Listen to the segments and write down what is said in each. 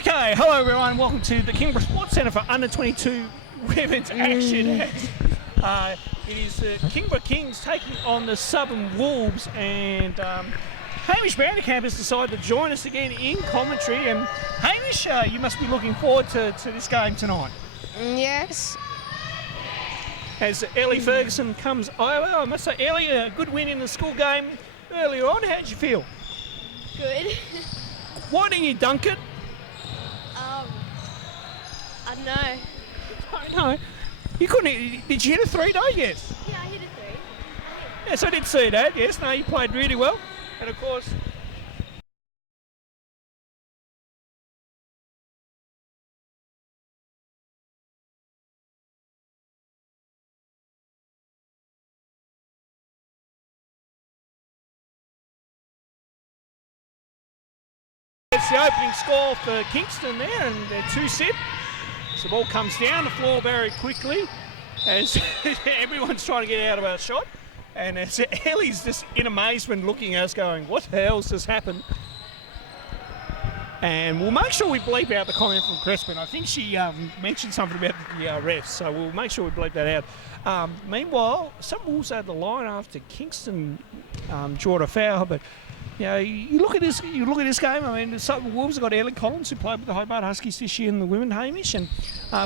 Okay, hello everyone, welcome to the Kingborough Sports Centre for Under-22 Women's Action. It is the Kingborough Kings taking on the Southern Wolves, and Hamish Vanderkamp has decided to join us again in commentary. And Hamish, you must be looking forward to this game tonight. Yes. As Ellie Ferguson comes over, I must say, Ellie, a good win in the school game earlier on. How did you feel? Good. Why didn't you dunk it? I don't know. I don't know. You couldn't. Did you hit a three, though? Yes. Yeah, I hit a three. Yes, I did see that. Yes, no, you played really well. And of course, it's the opening score for Kingston there, and they're 2-0. So the ball comes down the floor very quickly as everyone's trying to get out of our shot. And as Ellie's just in amazement looking at us going, what the hell's just happened? And we'll make sure we bleep out the comment from Crespin. I think she mentioned something about the refs, so we'll make sure we bleep that out. Meanwhile, some Wolves had the line after Kingston drawed a foul, but you know, you look at this game. I mean, the Wolves have got Ellie Collins, who played with the Hobart Huskies this year in the women, Hamish, and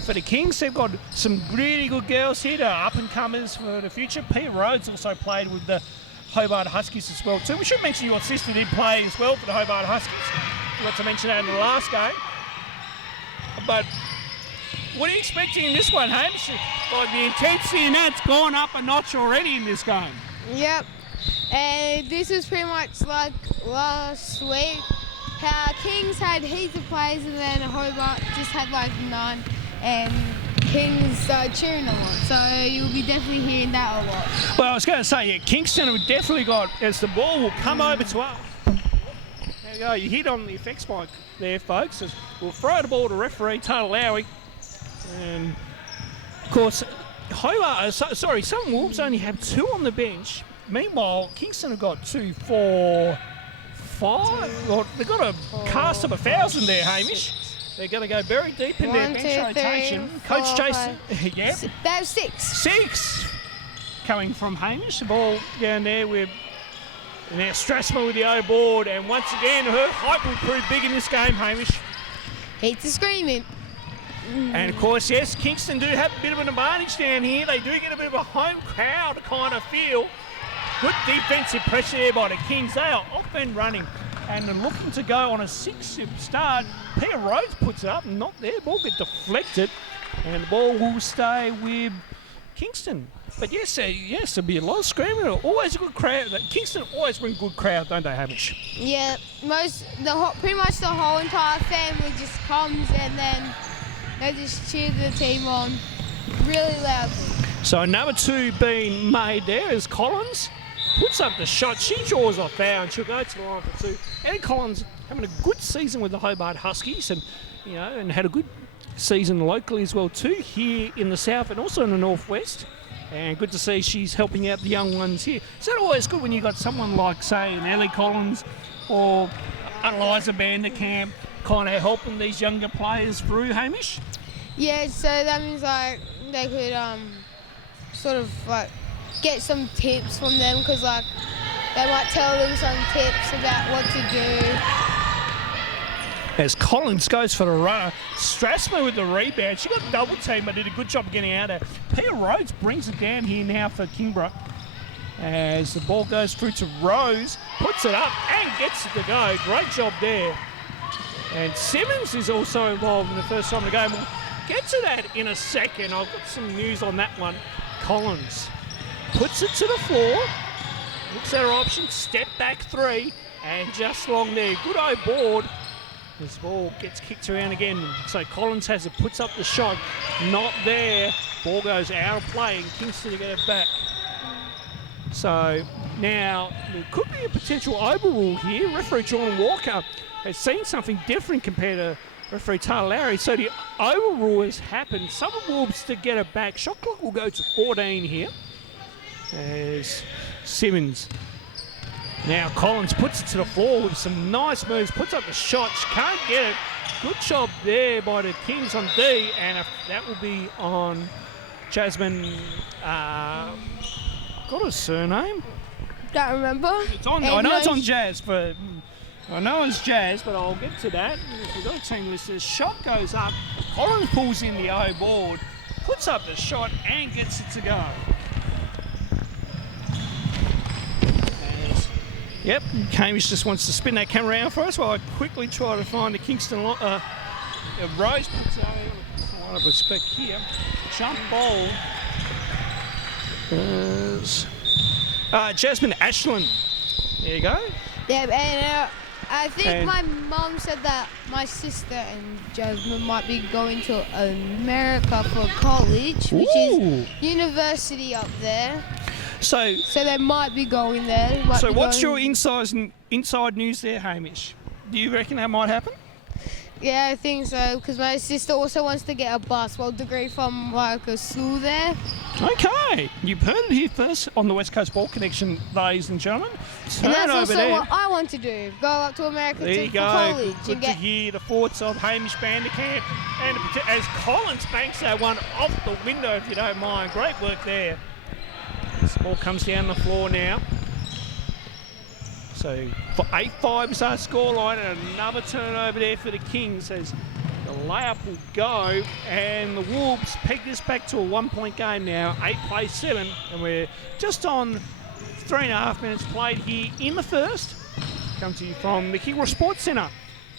for the Kings, they've got some really good girls here, up and comers for the future. Pia Rhodes also played with the Hobart Huskies as well too. We should mention your sister did play as well for the Hobart Huskies. Forgot to mention that in the last game. But what are you expecting in this one, Hamish? Like, the intensity in that's gone up a notch already in this game. Yep. And this is pretty much like last week, how Kings had heaps of players and then Hobart just had like none, and Kings started cheering a lot. So you'll be definitely hearing that a lot. Well, I was going to say, yeah, Kingston have definitely got, as the ball will come over to us. There you go, you hit on the effects mic there, folks. As we'll throw the ball to referee Taylor Lowry. And of course, some Wolves only have two on the bench. Meanwhile, Kingston have got 2, 4, 5. Well, they've got a cast of 1,000 there, Hamish. They're going to go very deep in their bench rotation. Coach Jason, yeah. That's 6. 6 coming from Hamish. The ball down there with now Strasma with the O board, and once again her height will prove big in this game, Hamish. Heaps of screaming. And of course, yes, Kingston do have a bit of an advantage down here. They do get a bit of a home crowd kind of feel. Good defensive pressure there by the Kings. They are off and running and they're looking to go on a 6-0 start. Pia Rhodes puts it up, not there. Ball get deflected and the ball will stay with Kingston. But yes, there'll be a lot of screaming. Always a good crowd. Kingston always bring good crowd, don't they, Hamish? Yeah, pretty much the whole entire family just comes and then they just cheer the team on really loudly. So number 2 being made there is Collins. Puts up the shot. She draws off foul and she'll go to the line for 2. Ellie Collins having a good season with the Hobart Huskies, and had a good season locally as well too, here in the south and also in the northwest. And good to see she's helping out the young ones here. Is that always good when you got someone like, say, an Ellie Collins or Eliza Vanderkamp kind of helping these younger players through, Hamish? Yeah, so that means like they could sort of like get some tips from them, because like they might tell them some tips about what to do. As Collins goes for the runner, Strasma with the rebound. She got double teamed but did a good job getting out of there. Pia Rhodes brings it down here now for Kingborough. As the ball goes through to Rose, puts it up and gets it to go. Great job there. And Simmons is also involved in the first time of the game. We'll get to that in a second. I've got some news on that one. Collins puts it to the floor, looks at her option, step back 3, and just long there. Good eye board. This ball gets kicked around again. So Collins has it, puts up the shot, not there. Ball goes out of play and Kingston to get it back. So now there could be a potential overrule here. Referee Jordan Walker has seen something different compared to referee Taylor Lowry. So the overrule has happened. Southern Wolves to get it back. Shot clock will go to 14 here. As Simmons. Now Collins puts it to the floor with some nice moves, puts up the shot. She can't get it. Good job there by the Kings on D, and that will be on Jasmine. Got a surname? Don't remember. It's on. I know it's on Jazz, but I know it's Jazz, but I'll get to that. We've got a team list. The shot goes up. Collins pulls in the O board, puts up the shot, and gets it to go. Yep, Hamish just wants to spin that camera around for us while I quickly try to find the Kingston Rose puts out a line of respect here. Jump ball is Jasmine Ashland. There you go. Yeah, and I think my mum said that my sister and Jasmine might be going to America for college, which is university up there. So they might be going there. So what's your inside news there, Hamish? Do you reckon that might happen? Yeah, I think so, because my sister also wants to get a basketball degree from like a school there. Okay, you've heard it here first on the West Coast Ball Connection, ladies and gentlemen. And that's also what I want to do, go up to America for college. Good to hear the thoughts of Hamish Vanderkamp, and as Collins banks that one off the window, if you don't mind. Great work there. This ball comes down the floor now. So for 8-5 is our scoreline, and another turnover there for the Kings as the layup will go, and the Wolves peg this back to a 1-point game now, 8-7, and we're just on 3.5 minutes played here in the first. Comes to you from the Kingborough Sports Centre.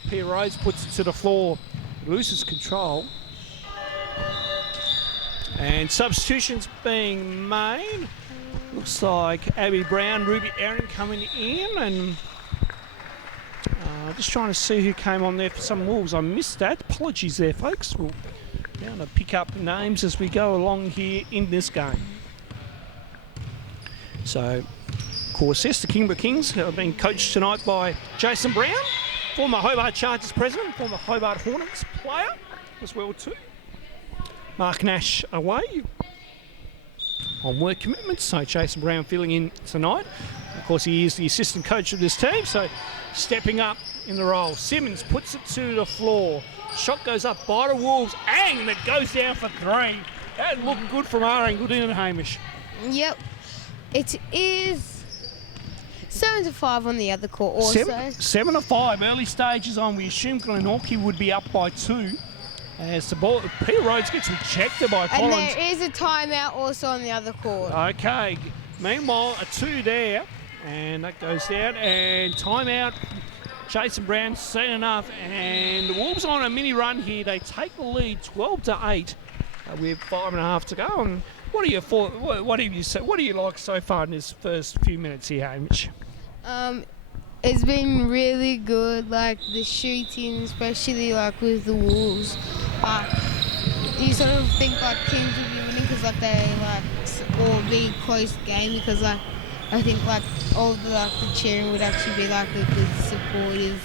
Pia Rose puts it to the floor, loses control. And substitutions being made. Looks like Abby Brown, Ruby Aaron coming in, and just trying to see who came on there for some Wolves. I missed that. Apologies there, folks. We'll be able to pick up names as we go along here in this game. So, of course, yes, the Kingborough Kings have been coached tonight by Jason Brown, former Hobart Chargers president, former Hobart Hornets player as well too. Mark Nash away on work commitments, so Jason Brown filling in tonight. Of course, he is the assistant coach of this team, so stepping up in the role. Simmons puts it to the floor. Shot goes up by the Wolves, and it goes down for three. That looked good from our angle, didn't it, Hamish? Yep. It is 7-5 on the other court also. 7-5, early stages on. We assume Glenorchy would be up by 2. As the ball, Peter Rhodes gets rejected by Collins. And there is a timeout also on the other court. Okay. Meanwhile, a 2 there. And that goes down. And timeout. Jason Brown seen enough. And the Wolves on a mini run here. They take the lead 12-8 with 5.5 to go. And what do you like so far in this first few minutes here, Hamish? It's been really good, like the shooting, especially like with the Wolves. You sort of think like Kings would be winning because like they or be close game because like I think like all the cheering would actually be like a good supportive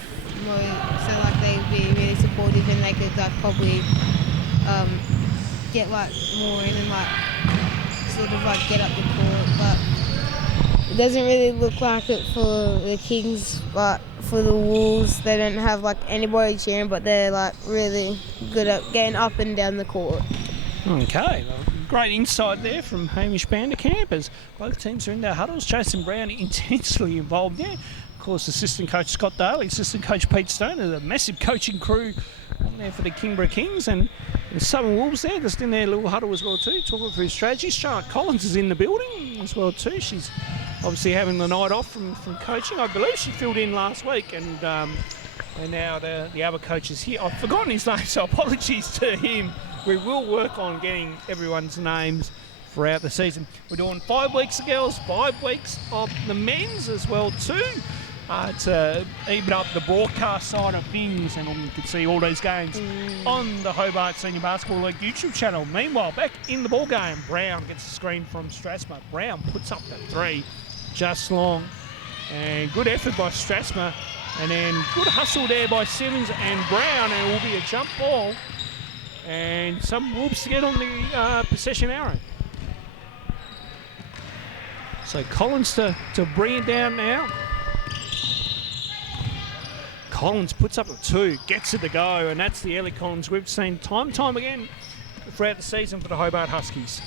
mode, so like they would be really supportive and they could like probably get like more in and like sort of like get up the court, but it doesn't really look like it for the Kings, but for the Wolves, they don't have like anybody cheering, but they're like really good at getting up and down the court. Okay, well, great insight there from Hamish Vanderkamp as both teams are in their huddles. Jason Brown intensely involved there. Of course, assistant coach Scott Daly, assistant coach Pete Stone, there's a massive coaching crew on there for the Kingborough Kings, and the Southern Wolves there, just in their little huddle as well too, talking through strategies. Charlotte Collins is in the building as well too. She's obviously having the night off from coaching. I believe she filled in last week, and now the other coach is here. I've forgotten his name, so apologies to him. We will work on getting everyone's names throughout the season. We're doing 5 weeks of girls, 5 weeks of the men's as well too, to even up the broadcast side of things, and you can see all those games on the Hobart Senior Basketball League YouTube channel. Meanwhile, back in the ball game, Brown gets a screen from Strasma. Brown puts up the 3, just long, and good effort by Strasma, and then good hustle there by Simmons and Brown, and it will be a jump ball, and some Wolves to get on the possession arrow. So Collins to bring it down now. Collins puts up a 2, gets it to go, and that's the Ellie Collins we've seen time and time again throughout the season for the Hobart Huskies.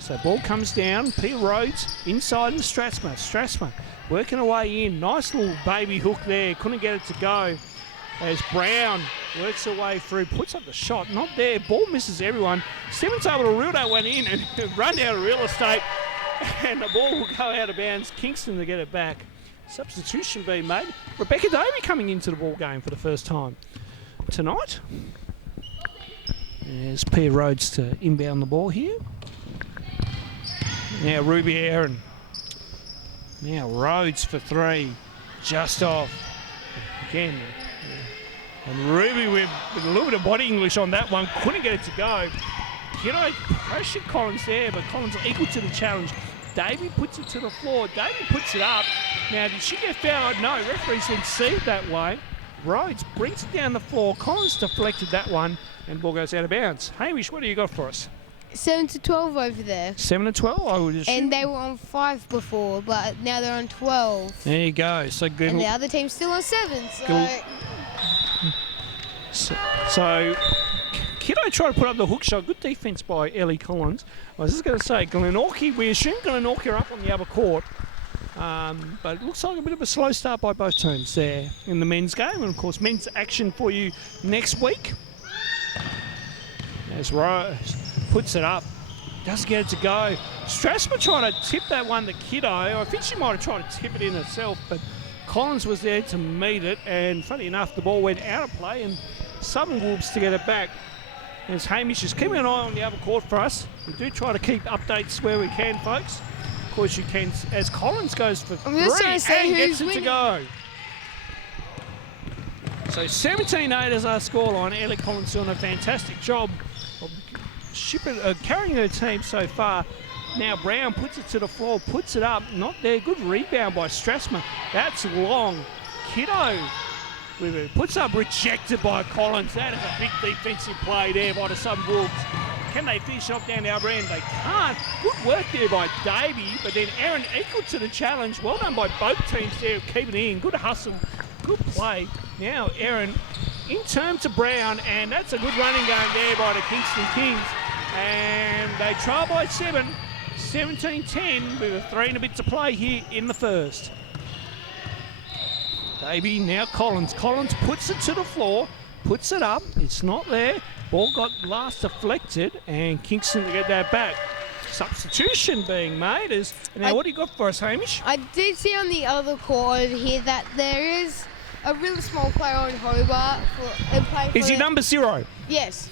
So ball comes down, Peter Rhodes inside into Strathmore. Strathmore working away in. Nice little baby hook there, couldn't get it to go. As Brown works her way through, puts up the shot, not there. Ball misses everyone. Steven's able to reel that one in and run down to real estate, and the ball will go out of bounds. Kingston to get it back. Substitution being made. Rebecca Davey coming into the ball game for the first time tonight. There's Peter Rhodes to inbound the ball here. Now Ruby Aaron. Now Rhodes for 3. Just off. Again. And Ruby with a little bit of body English on that one. Couldn't get it to go. Kiddo pressured Collins there, but Collins equal to the challenge. Davey puts it to the floor. Davey puts it up. Now, did she get fouled? No, referee said see it that way. Rhodes brings it down the floor. Collins deflected that one, and ball goes out of bounds. Hamish, what do you got for us? 7-12 over there. 7-12, I would assume. And they were on 5 before, but now they're on 12. There you go. So good. And the other team's still on 7. So Kiddo tried to put up the hook shot. Good defence by Ellie Collins. I was just going to say, Glenorchy, we assume Glenorchy are up on the other court. But it looks like a bit of a slow start by both teams there in the men's game. And, of course, men's action for you next week. As Rose puts it up, doesn't get it to go. Strasbourg trying to tip that one to Kiddo. I think she might have tried to tip it in herself, but Collins was there to meet it. And funny enough, the ball went out of play and Southern Wolves to get it back. As Hamish is keeping an eye on the other court for us. We do try to keep updates where we can, folks. Of course you can, as Collins goes for 3 and gets it to go. So 17-8 is our scoreline. Ellie Collins doing a fantastic job of carrying her team so far. Now Brown puts it to the floor, puts it up, not there. Good rebound by Strathmore. That's long. Kiddo with it. Puts up, rejected by Collins. That is a big defensive play there by the Southern Wolves. Can they finish off down the other end? They can't. Good work there by Davey, but then Aaron equal to the challenge. Well done by both teams there, keeping it in. Good hustle, good play. Now Aaron in turn to Brown, and that's a good running game there by the Kingston Kings. And they trail by 7, 17-10 with a 3 and a bit to play here in the first. Davey, now Collins. Collins puts it to the floor, puts it up. It's not there. Ball got last deflected, and Kingston to get that back. Substitution being made. Now, what do you got for us, Hamish? I did see on the other court over here that there is a really small player on Hobart. Is he number 0? Yes.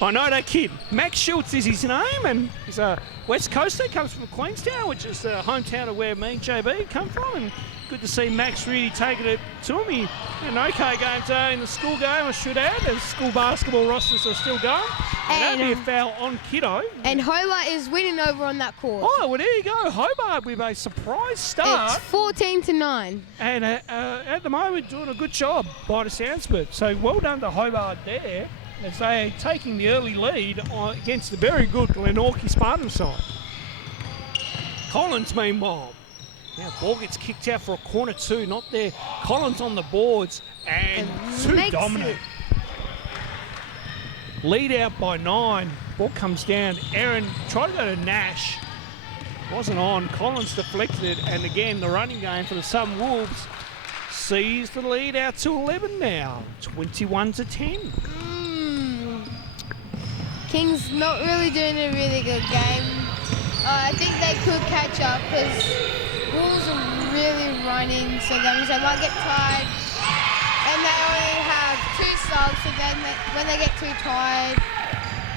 I know that kid. Max Schultz is his name, and he's a West Coaster, comes from Queenstown, which is the hometown of where me and JB come from. And good to see Max really taking it to him. He had an okay game today in the school game, I should add. The school basketball rosters are still going. And that'd be a foul on Kiddo. And Hobart is winning over on that court. Oh, well, there you go. Hobart with a surprise start. It's 14-9. And at the moment, doing a good job by the sounds of it. So well done to Hobart there, as they are taking the early lead against the very good Glenorchy Spartan side. Collins, meanwhile. Now, ball gets kicked out for a corner 2, not there. Collins on the boards, and 2 dominant. Lead out by 9. Ball comes down. Aaron tried to go to Nash. Wasn't on. Collins deflected it, and again, the running game for the Southern Wolves sees the lead out to 11 now. 21-10. Kings not really doing a really good game. I think they could catch up because Wolves are really running, so that means they might get tired. And they only have 2 subs, so then when they get too tired,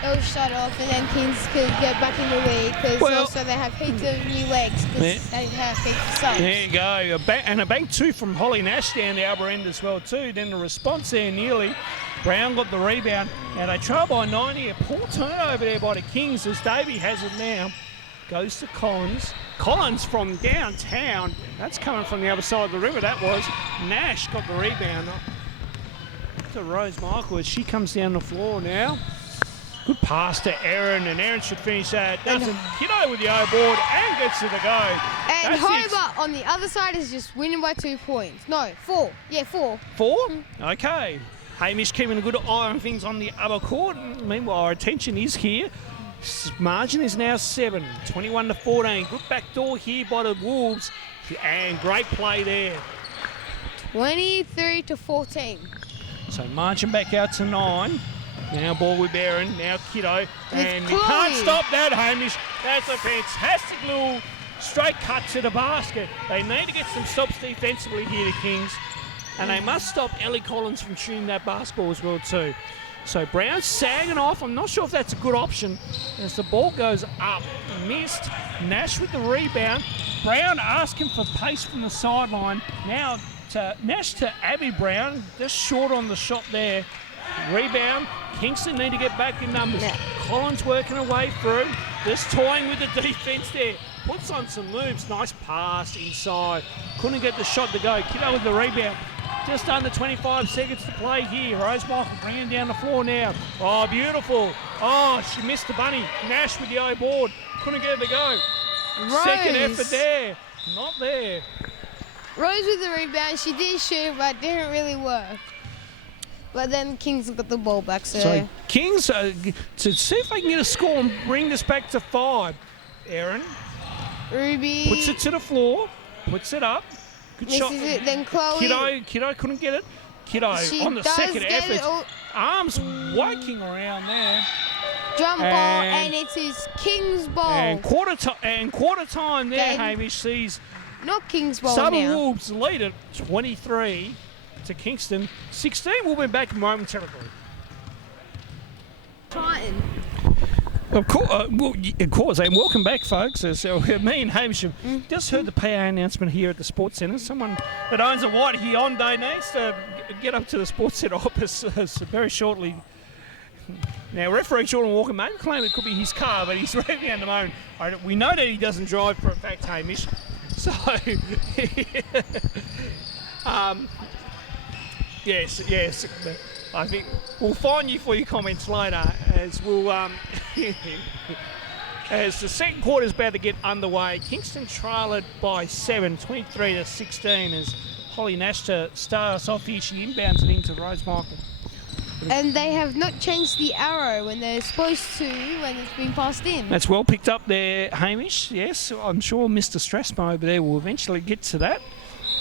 they'll shut off, and then Kings could get back in the league because also they have heaps of new legs because they have heaps of subs. There you go. And a bank 2 from Holly Nash down the other end as well too. Then the response there nearly. Brown got the rebound. Now they trail by 9 here. Poor turnover there by the Kings as Davey has it now. Goes to Collins. Collins from downtown. That's coming from the other side of the river. That was. Nash got the rebound. To Rose Michael as she comes down the floor now. Good pass to Aaron, and Aaron should finish that. Doesn't. Kiddo with the O board and gets to the go. And That's it. Hobart on the other side is just winning by 2 points. No, 4. Yeah, 4. 4? Okay. Hamish keeping a good eye on things on the other court. Meanwhile, our attention is here. Margin is now 7, 21-14. Good backdoor here by the Wolves. And great play there. 23-14. So margin back out to 9. Now ball with Barron. Now Kiddo. And you can't stop that, Hamish. That's a fantastic little straight cut to the basket. They need to get some stops defensively here, the Kings. And they must stop Ellie Collins from shooting that basketball as well too. So Brown's sagging off. I'm not sure if that's a good option as the ball goes up. Missed. Nash with the rebound. Brown asking for pace from the sideline. Now to Nash to Abby Brown. Just short on the shot there. Rebound. Kingston need to get back in numbers. Yeah. Collins working away through. Just toying with the defence there. Puts on some moves. Nice pass inside. Couldn't get the shot to go. Kiddo with the rebound. Just under 25 seconds to play here. Rosemont bringing down the floor now. Oh, beautiful. Oh, she missed the bunny. Nash with the O board. Couldn't get it to go. Rose. Second effort there. Not there. Rose with the rebound. She did shoot, but it didn't really work. But then Kings got the ball back. So Kings, to see if they can get a score and bring this back to 5. Aaron Ruby puts it to the floor. Puts it up. Good shot. misses it. Then Chloe. Kiddo couldn't get it. Kiddo She on the does second get effort. it all- Arms waking around there. Jump ball, and it is Kings ball. And quarter time there, Okay. Hamish sees Not Kings ball Southern now. Wolves lead it 23 to Kingston 16. We'll be back momentarily. Titan. Of course, and welcome back, folks. So me and Hamish have just heard the PA announcement here at the Sports Centre. Someone that owns a white Hyundai needs to get up to the Sports Centre office very shortly. Now, referee Jordan Walker may claim it could be his car, but he's revving at the moment. We know that he doesn't drive for a fact, Hamish. So, yes. I think we'll find you for your comments later as we'll as the second quarter is about to get underway. Kingston trail it by 7, 23-16 as Holly Nash to start us off here. She inbounds it into Rose Michael. And they have not changed the arrow when they're supposed to when it's been passed in. That's well picked up there, Hamish. Yes, I'm sure Mr. Strassmo over there will eventually get to that.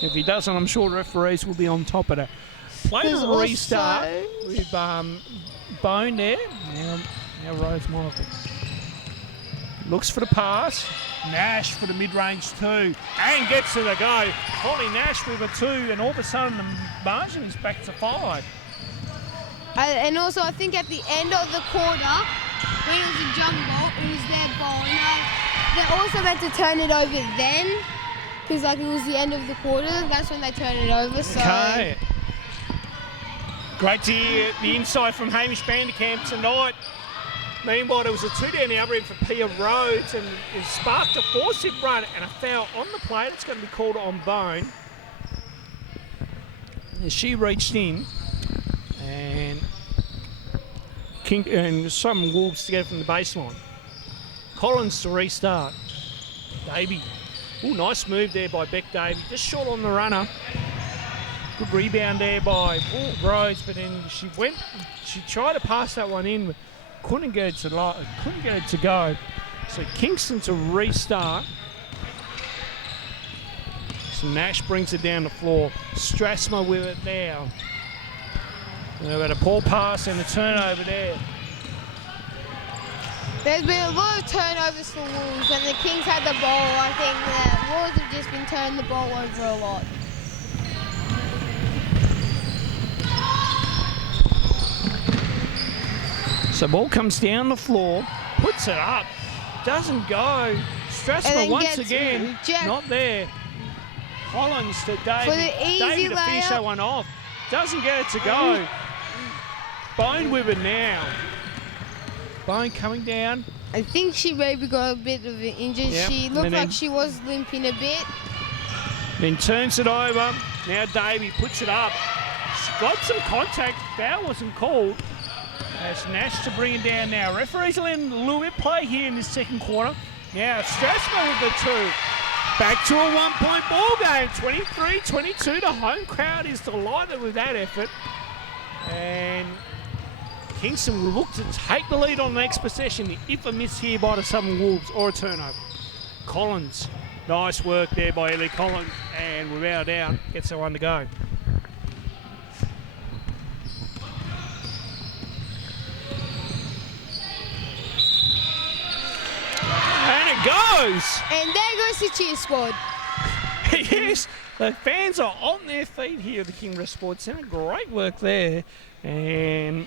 If he doesn't, I'm sure referees will be on top of that. Play to restart with Bone there. Now Rose Michael. Looks for the pass. Nash for the mid-range 2. And gets to the go. Holly Nash with a 2. And all of a sudden the margin is back to 5. And also, I think at the end of the quarter, when it was a jump ball, it was their ball. Now, they're also meant to turn it over then, because like it was the end of the quarter. That's when they turn it over. So. Okay. Great to hear the insight from Hamish Vanderkamp tonight. Meanwhile, there was a 2 down the other end for Pia Rhodes, and it sparked a force-hit run and a foul on the plate. It's going to be called on Bone. As she reached in, and some Wolves to get from the baseline. Collins to restart. Davey. Oh, nice move there by Beck Davey. Just short on the runner. Good rebound there by Rose, but then she tried to pass that one in, but couldn't get it to go. So Kingston to restart. So Nash brings it down the floor. Strassma with it now. They've got a poor pass and a turnover there. There's been a lot of turnovers for Wolves. When the Kings had the ball, I think that Wolves have just been turning the ball over a lot. So ball comes down the floor, puts it up, doesn't go. Strassma once again, not there. Collins to Davey. For the easy Davey to finish layup. that one off. Doesn't get it to go. Bone with it now. Bone coming down. I think she maybe got a bit of an injury. Yep. She looked And then- like she was limping a bit. Then turns it over. Now Davey puts it up. She's got some contact. Foul wasn't called. That's Nash to bring it down now. Referees letting a little bit play here in this second quarter. Now Strassma with the 2. Back to a one-point ball game, 23-22. The home crowd is delighted with that effort. And Kingston will look to take the lead on the next possession if a miss here by the Southern Wolves or a turnover. Collins, nice work there by Ellie Collins, and without a doubt, gets her one to go. And it goes! And there goes the cheer squad. Yes, the fans are on their feet here at the Kingborough Sports Centre. Great work there. And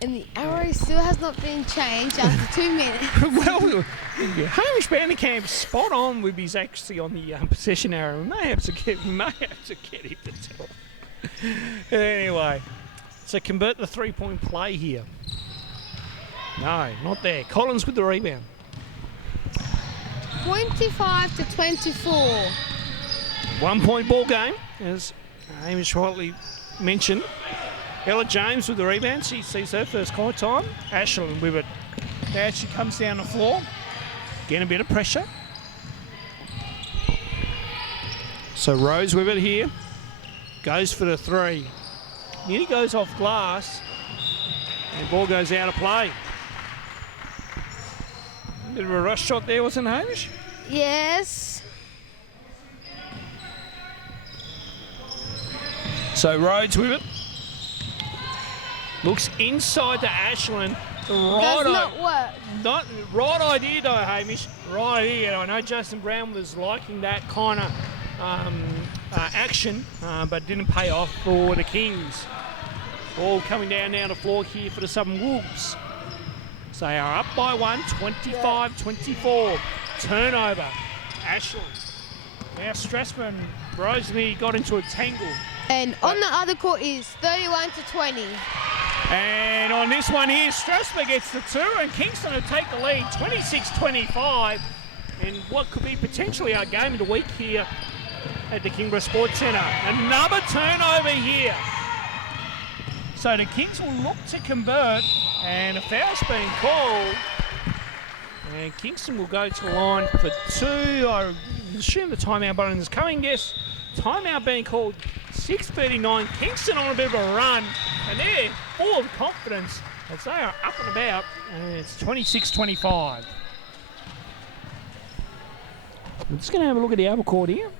the arrow still has not been changed after 2 minutes. well, Hamish Vanderkamp spot on with his actually on the possession arrow. We may have to get him to tell. Anyway, so convert the 3-point play here. No, not there. Collins with the rebound. 25-24. 1-point ball game, as Hamish rightly mentioned. Ella James with the rebound. She sees her first court time. Ashland with it. Now she comes down the floor. Getting a bit of pressure. So Rose with it here. Goes for the three. Nearly goes off glass. And the ball goes out of play. Bit of a rush shot there, wasn't it, Hamish? Yes. So Rhodes with it. Looks inside to Ashland. Does not work. Right idea though, Hamish. Right idea. I know Jason Brown was liking that kind of action, but didn't pay off for the Kings. Ball coming down now the floor here for the Southern Wolves. So they are up by one, 25-24. Turnover. Ashland. Now Strassman, Rosalie got into a tangle. And on the other court is 31-20. And on this one here, Strasbourg gets the two, and Kingston will take the lead, 26-25, in what could be potentially our game of the week here at the Kingborough Sports Centre. Another turnover here. So the Kings will look to convert, and a foul's being called. And Kingston will go to the line for two. I assume the timeout button is coming. Yes, timeout being called. 6:39. Kingston on a bit of a run, and they're full of confidence as they are up and about. And it's 26-25. I'm just going to have a look at the other court here.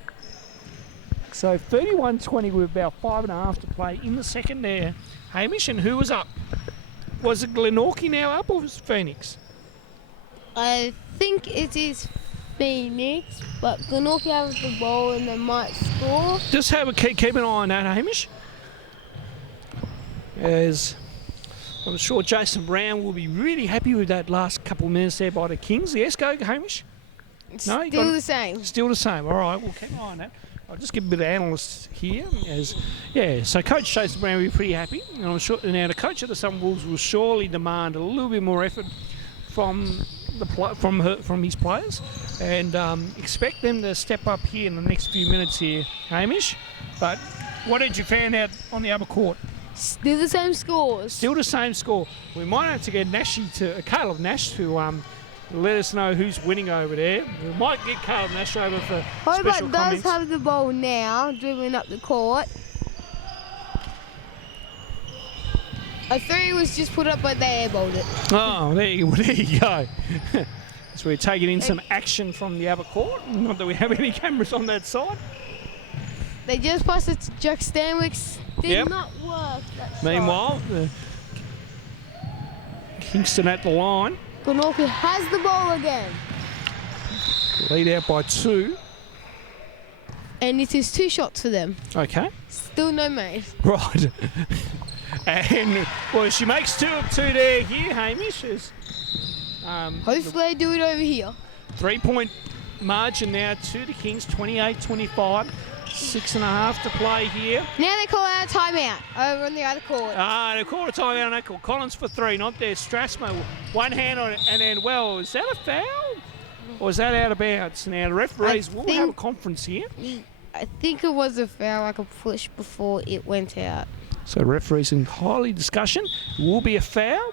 So 31-20 with about 5.5 to play in the second there. Hamish, and who was up? Was it Glenorchy now up, or was it Phoenix? I think it is Phoenix, but Glenorchy has the ball and they might score. Just have a keep an eye on that, Hamish. As I'm sure Jason Brown will be really happy with that last couple of minutes there by the Kings. Yes, go Hamish. No, still the same. Still the same. All right, we'll keep an eye on that. I'll just give a bit of analysts here. So Coach Jason Brown will be pretty happy. And I'm sure now the coach of the Southern Wolves will surely demand a little bit more effort from his players, and expect them to step up here in the next few minutes here, Hamish. But what did you find out on the other court? Still the same scores. Still the same score. We might have to get Caleb Nash to let us know who's winning over there. We might get Caleb Nash over for special comments. Hobart does have the ball now, dribbling up the court. A three was just put up, but they airballed it. Oh, there you go. So we're taking in some action from the other court. Not that we have any cameras on that side. They just passed it to Jack Stanwick. Did not work. Meanwhile, Kingston at the line. Glenorchy has the ball again. Lead out by 2. And it is 2 shots for them. Okay. Still no made. Right. And, well, she makes 2 of 2 there here, Hamish. Hopefully they do it over here. 3-point margin now to the Kings, 28-25. 6.5 to play here. Now they call out a timeout over on the other court. They call a timeout on that call. Collins for 3, not there. Strassmo, one hand on it, and then, well, is that a foul? Or is that out of bounds? Now, the referees will have a conference here. I think it was a foul, like a push before it went out. So referees in highly discussion. It will be a foul.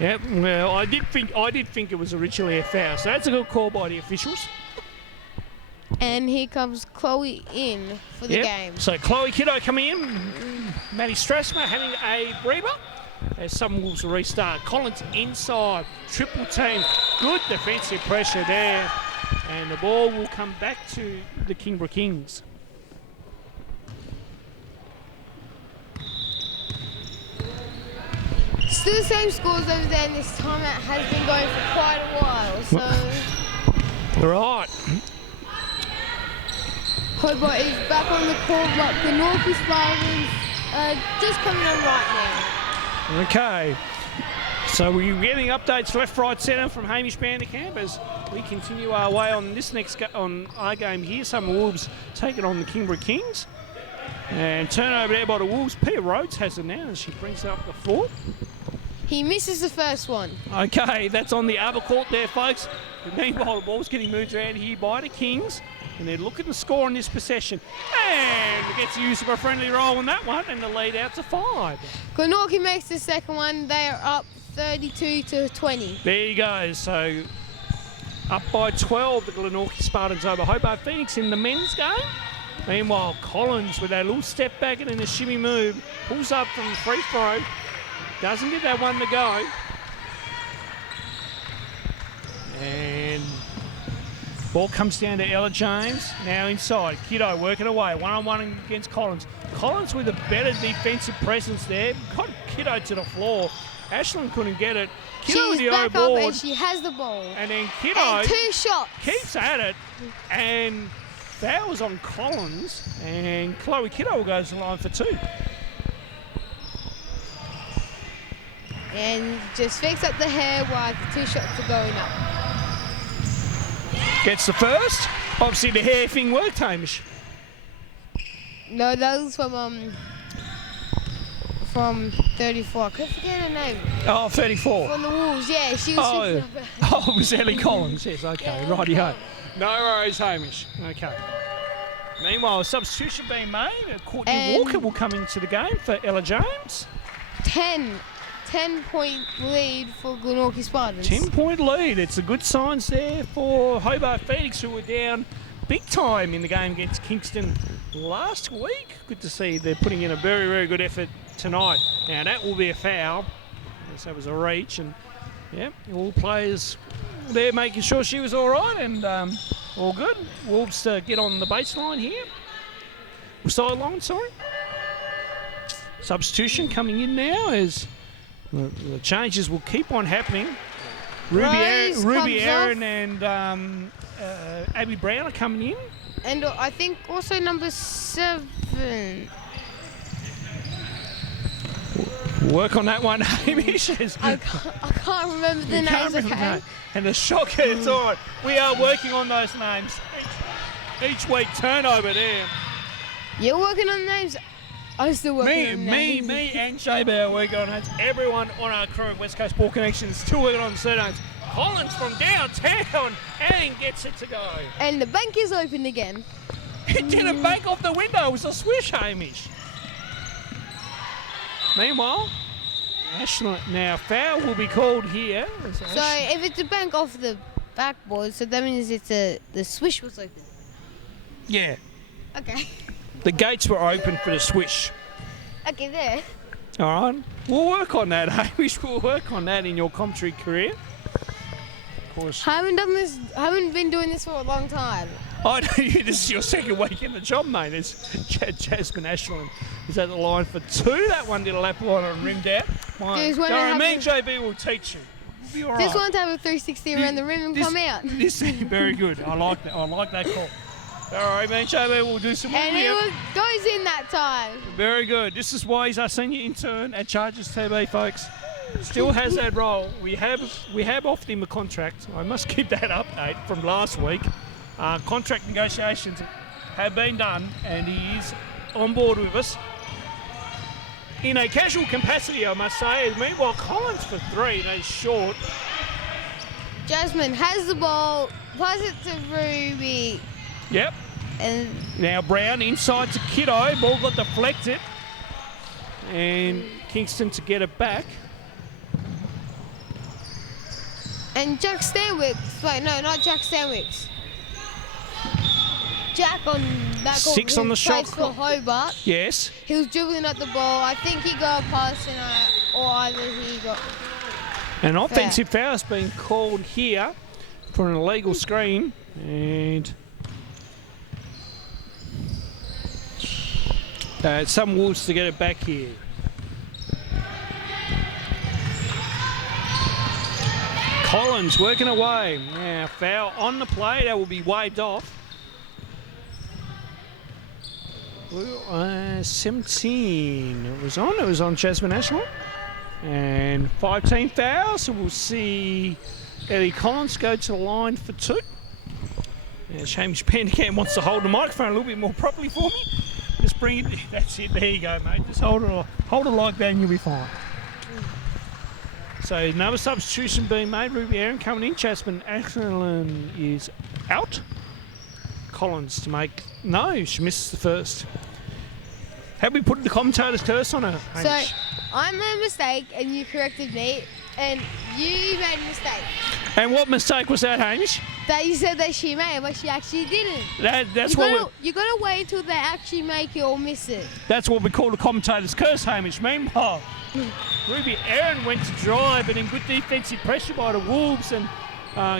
Yep. Well, I did think it was originally a foul, so that's a good call by the officials. And here comes Chloe in for the game. So Chloe Kiddo coming in. Maddie Strassmer having a breather. As some Wolves will restart. Collins inside. Triple team. Good defensive pressure there. And the ball will come back to the Kingborough Kings. Still the same scores over there, and this tournament has been going for quite a while, so... Right. Hobart is back on the court, but the Northern Spartans just coming on right now. Okay. So we're getting updates left, right, centre from Hamish Vanderkamp as we continue our way on this on our game here. Some Wolves taking on the Kingborough Kings. And turnover there by the Wolves. Peter Rhodes has it now as she brings it up the floor. He misses the first one. Okay, that's on the other court there, folks. Meanwhile, the ball's getting moved around here by the Kings. And they're looking to score on this possession. And gets the use of a friendly roll on that one. And the lead out to 5. Glenorchy makes the second one. They are up 32-20. There you go. So up by 12, the Glenorchy Spartans over Hobart Phoenix in the men's game. Meanwhile, Collins with that little step back and then a shimmy move. Pulls up from free throw. Doesn't get that one to go. And ball comes down to Ella James. Now inside. Kiddo working away. One-on-one against Collins. Collins with a better defensive presence there. Got Kiddo to the floor. Ashland couldn't get it. Kiddo with She's the back board. up and she has the ball. And then Kiddo And 2 shots. keeps at it. And fouls on Collins. And Chloe Kiddo goes to the line for 2. And just fix up the hair while the 2 shots are going up. Gets the first. Obviously the hair thing worked, Hamish. No, that was from 34. I couldn't forget her name. Oh, 34. From the Wolves, yeah. She was fixing up her. Oh, it was Ellie Collins. Yes, okay. Yeah, Righty-ho. No worries, Hamish. Okay. Meanwhile, a substitution being made. Courtney And Walker will come into the game for Ella James. 10-point lead for Glenorchy Spartans. 10-point lead. It's a good signs there for Hobart Phoenix, who were down big time in the game against Kingston last week. Good to see they're putting in a very, very good effort tonight. Now, that will be a foul. So that was a reach. And, yeah, all players there making sure she was all right and all good. Wolves get on the baseline here. Sideline, sorry. Substitution coming in now as the changes will keep on happening. Ruby Aaron and Abby Brown are coming in. And I think also number 7. Work on that one, Hamish. I can't remember the names, okay? And the shocker, it's all right. We are working on those names each week. Turnover there. You're working on the names. I'm still working on the names. Me and Shaber are working on it. Everyone on our crew at West Coast Ball Connection is still working on the surnames. Collins from downtown and gets it to go. And the bank is open again. It didn't bank off the window. It was a swish, Hamish. Meanwhile, Ashland, now foul will be called here. So if it's a bank off the backboard, so that means the swish was open. Yeah. Okay. The gates were open for the swish. Okay, there. All right. We'll work on that, Hamish. We'll work on that in your commentary career. Of course. I haven't been doing this for a long time. I know this is your second week in the job, mate. It's Jasmine Ashland is at the line for 2. That one did a lap line and rimmed out. JB will teach you. We'll be all right. Just want to have a 360 around the rim and come out. This is very good. I like that. I like that call. All right, man. JB will do some more. And it goes in that time. Very good. This is why he's our senior intern at Chargers TV, folks. Still has that role. We have offered him a contract. I must keep that update from last week. Contract negotiations have been done, and he is on board with us. In a casual capacity, I must say. Meanwhile, Collins for 3, and he's short. Jasmine has the ball, pass it to Ruby. Yep. And now Brown inside to Kiddo. Ball got deflected. And Kingston to get it back. And Jack Stanwicks. Wait, no, not Jack Stanwicks. Jack on that 6 on the shot for clock. Hobart. Yes. He was dribbling at the ball. I think he got a pass or either he got... An offensive foul has been called here for an illegal screen. And some Wolves to get it back here. Collins working away. Now foul on the play. That will be waved off. 17. It was on Jasmine Ashmore. And 15 fouls. So we'll see Ellie Collins go to the line for 2. Now James Pendergast wants to hold the microphone a little bit more properly for me. Just bring it. That's it. There you go, mate. Just hold it like that and you'll be fine. So another substitution being made. Ruby Aaron coming in. Jasmine Ashland is out. Collins to make... No, she misses the first. Have we put the commentator's curse on her, Hamish? So, I made a mistake and you corrected me and you made a mistake. And what mistake was that, Hamish? That you said that she made, but she actually didn't. That's you gotta wait until they actually make it or miss it. That's what we call the commentator's curse, Hamish. Meanwhile, Ruby Aaron went to drive, but in good defensive pressure by the Wolves and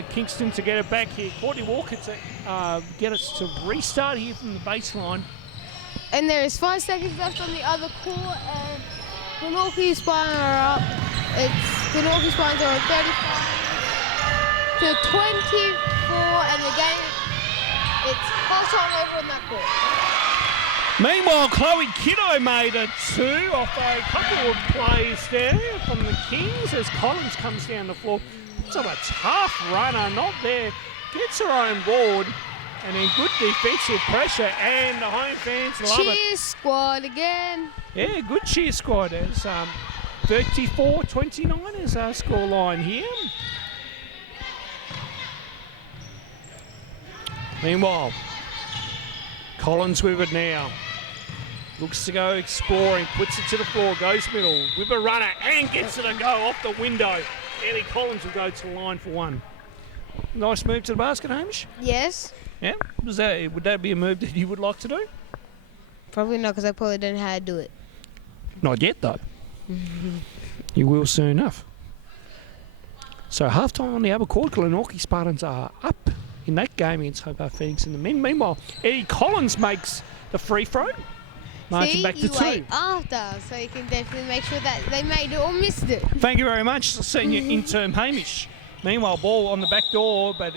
Kingston to get it back here. Courtney Walker to get us to restart here from the baseline. And there is 5 seconds left on the other court, and Glenorchy Spine are up. Glenorchy Spines are on 35 to 24, and again, it's half time over on that court. Meanwhile, Chloe Kiddo made a 2 off a couple of plays there from the Kings as Collins comes down the floor. It's a tough runner, not there. Gets her own board. And then good defensive pressure, and the home fans love it. Cheer squad again. Yeah, good cheer squad. It's 34-29 is our score line here. Meanwhile, Collins with it now. Looks to go exploring, puts it to the floor, goes middle, with a runner, and gets it to go off the window. Ellie Collins will go to the line for 1. Nice move to the basket, Hamish. Yes. Yeah, would that be a move that you would like to do? Probably not, because I probably don't know how to do it. Not yet, though. You will soon enough. So half-time on the other court, Glenorchy Spartans are up in that game against Hobart Phoenix in the men. Meanwhile, Eddie Collins makes the free throw. Marching back to 2. Wait after, so you can definitely make sure that they made it or missed it. Thank you very much, senior intern Hamish. Meanwhile, ball on the back door, but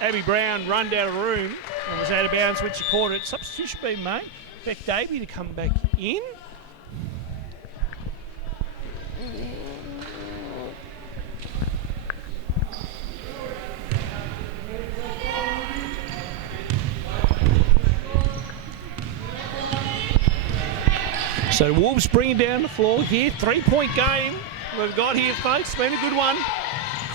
Abby Brown run down the room and was out of bounds when she caught it. Substitution being made. Beck Davey to come back in. So the Wolves bring it down the floor here. 3-point game we've got here, folks. Been a good one.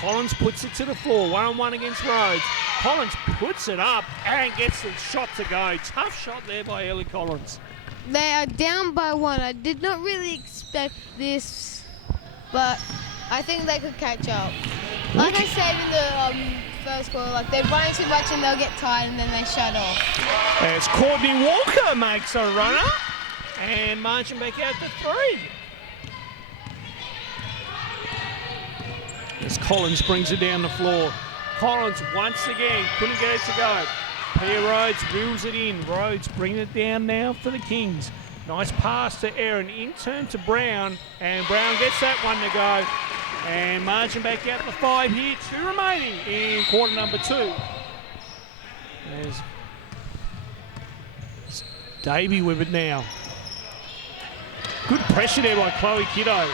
Collins puts it to the floor. 1-on-1 against Rhodes. Collins puts it up and gets the shot to go. Tough shot there by Ellie Collins. They are down by 1. I did not really expect this, but I think they could catch up. Like I said in the first quarter, like they're running too much and they'll get tired and then they shut off. As Courtney Walker makes a runner and marching back out to 3. As Collins brings it down the floor. Collins once again couldn't get it to go. Pia Rhodes wheels it in. Rhodes bringing it down now for the Kings. Nice pass to Aaron. In turn to Brown. And Brown gets that one to go. And marching back out to 5 here. 2 remaining in quarter number 2. There's Davey with it now. Good pressure there by Chloe Kiddo.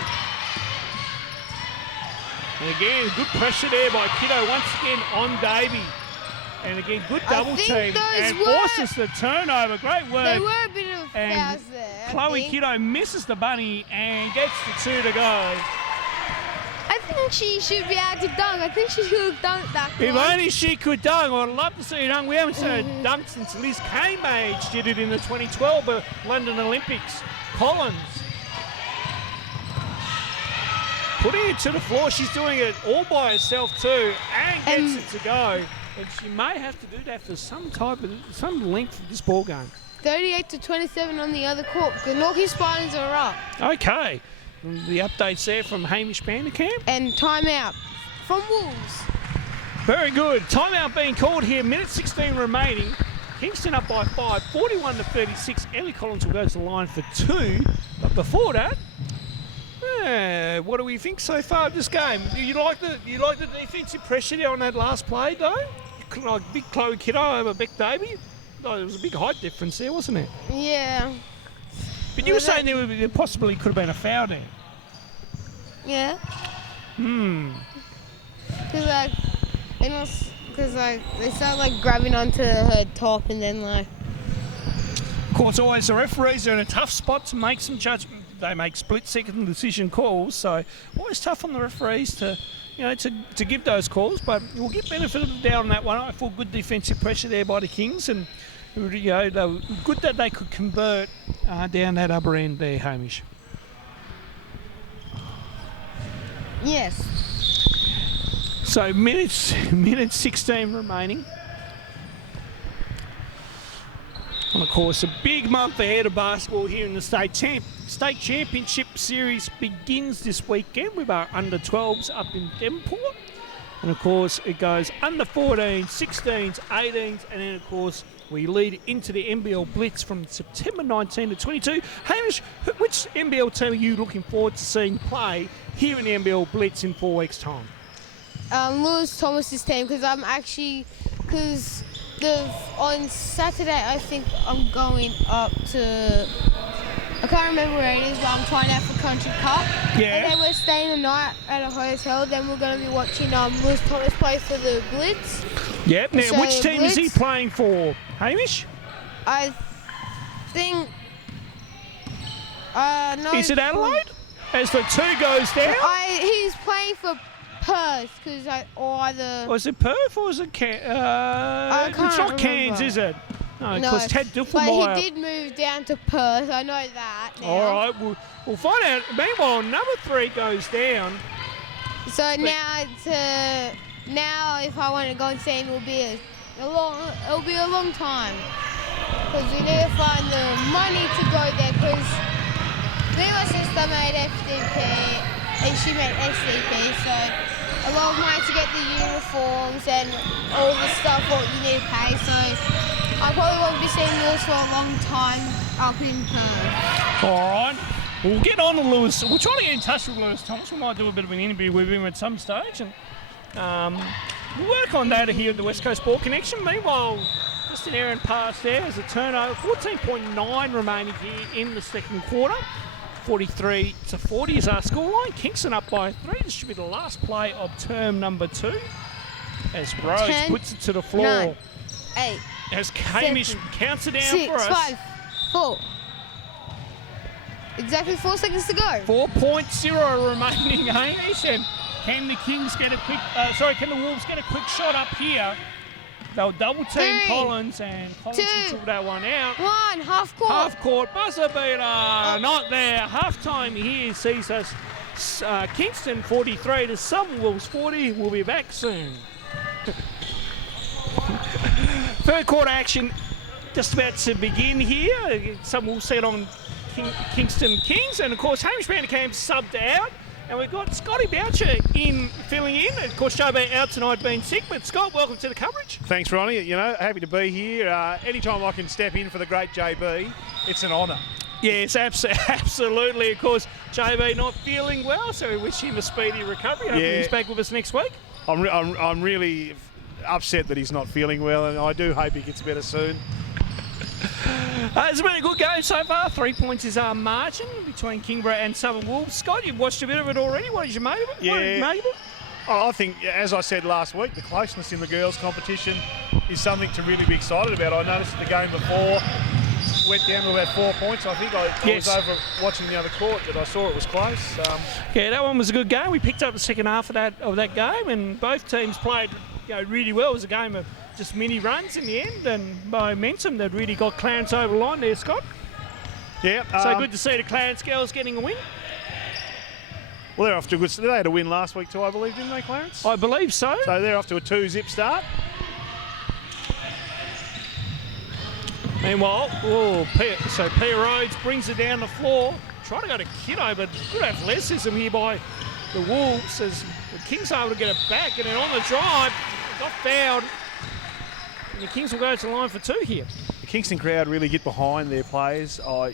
And again, good pressure there by Kiddo once again on Davey. And again, good double team. And forces the turnover. Great work. There were a bit of fouls there. Chloe Kiddo misses the bunny and gets the 2 to go. I think she should be able to dunk. I think she should have dunked that one. If only she could dunk. I'd love to see her dunk. We haven't seen her dunk since Liz Cambage did it in the 2012 London Olympics. Collins. putting it to the floor. She's doing it all by herself too, and gets it to go. But she may have to do that for some length of this ball game. 38-27 on the other court. The Norkie Spartans are up. Okay. The updates there from Hamish Vanderkamp. And timeout from Wolves. Very good. Timeout being called here. Minute 16 remaining. Kingston up by 5, 41-36. Ellie Collins will go to the line for 2. But before that, what do we think so far of this game? You like the defensive pressure there on that last play, though? Like big Chloe Kiddo over Beck Davey? Oh, there was a big height difference there, wasn't it? Yeah. But you were saying there possibly could have been a foul there. Yeah. Because they started grabbing onto her top and then Of course, always the referees are in a tough spot to make some judgment. They make split-second decision calls, so always tough on the referees to give those calls. But we'll get benefit of the doubt on that one. I thought good defensive pressure there by the Kings, and they were good that they could convert down that upper end there, Hamish. Yes. So minute 16 remaining. And of course, a big month ahead of basketball here in the state championship series begins this weekend with our under-12s up in Devonport. And of course, it goes under-14s, 16s, 18s, and then of course, we lead into the NBL Blitz from September 19 to 22. Hamish, which NBL team are you looking forward to seeing play here in the NBL Blitz in 4 weeks' time? Lewis Thomas's team, because on Saturday I think I'm going up to, I can't remember where it is, but I'm trying out for Country Cup. Yeah. And then we're staying a night at a hotel. Then we're going to be watching Lewis Thomas play for the Blitz. Yep. Now, So which team is he playing for, Hamish? I think. No. Is it Adelaide? As the 2 goes down? He's playing for Perth, because Was it Perth or was it Cairns? I can't It's not Cairns, remember. is it? No, No, because Ted Difflemeyer. but he did move down to Perth. I know that now. All right, we'll find out. Meanwhile, number 3 goes down. So now if I want to go and see him, it'll be a long time, because we need to find the money to go there, because my sister made FDP and she made SDP, so a lot of money to get the uniforms and all the stuff what you need to pay. So I probably won't be seeing Lewis for a long time up in Perth. All right. We'll get on to Lewis. We'll try to get in touch with Lewis Thomas. We might do a bit of an interview with him at some stage. And we'll work on that here at the West Coast Ball Connection. Meanwhile, just an errant pass there as a turnover. 14.9 remaining here in the second quarter. 43-40 is our scoreline. Kingston up by 3. This should be the last play of term number 2. As Rhodes 10, puts it to the floor. 9, 8. As Hamish counts it down 6, for us. 5, 4. Exactly 4 seconds to go. 4.0 remaining, Hamish. And can the Kings get a quick? Can the Wolves get a quick shot up here? They'll double team 3, Collins, and Collins 2, can pull that one out. 1, half court. Half court buzzer beater, not there. Half time here sees us Kingston 43 to some Wolves 40. We'll be back soon. Third quarter action just about to begin here. Some will see it on Kingston Kings, and of course Hamish Vanderkamp subbed out, and we've got Scotty Boucher filling in. Of course, Joe out tonight being sick, but Scott, welcome to the coverage. Thanks, Ronnie. Happy to be here. Anytime I can step in for the great JB, it's an honour. Yes, absolutely. Of course, JB not feeling well, so we wish him a speedy recovery. Hopefully he's back with us next week. I'm really upset that he's not feeling well, and I do hope he gets better soon. It's been a good game so far. 3 points is our margin between Kingborough and Southern Wolves. Scott, you've watched a bit of it already. What did you make of it? Yeah. I think, as I said last week, the closeness in the girls' competition is something to really be excited about. I noticed the game before went down to about 4 points. I think I was over watching the other court, but I saw it was close. Yeah, that one was a good game. We picked up the second half of that game, and both teams played really well. It was a game of just mini runs in the end, and momentum that really got Clarence over the line there, Scott. Yeah. So good to see the Clarence girls getting a win. Well, they're off to a good. They had a win last week too, I believe, didn't they, Clarence? I believe so. So they're off to a 2-zip start. Meanwhile, so Pia Rhodes brings it down the floor. Trying to go to Kiddo, but good athleticism here by the Wolves as the Kings are able to get it back. And then on the drive, got fouled. And the Kings will go to the line for 2 here. The Kingston crowd really get behind their players. I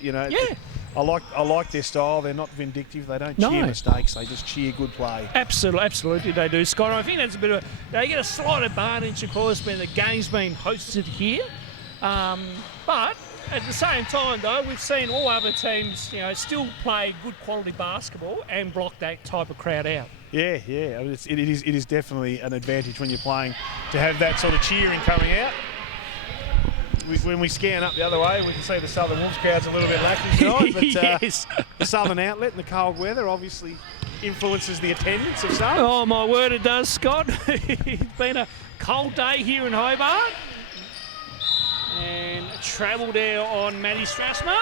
like their style. They're not vindictive. They don't cheer mistakes. They just cheer good play. Absolutely they do, Scott. I think that's a bit of they get a slight advantage, of course, when the game's been hosted here. But at the same time, though, we've seen all other teams, still play good quality basketball and block that type of crowd out. Yeah. I mean, it is definitely an advantage when you're playing to have that sort of cheering coming out. When we scan up the other way, we can see the Southern Wolves crowd's a little bit lacking tonight, but yes. The southern outlet and the cold weather obviously influences the attendance of some. Oh, my word, it does, Scott. It's been a cold day here in Hobart. And travel there on Maddie Strasmer.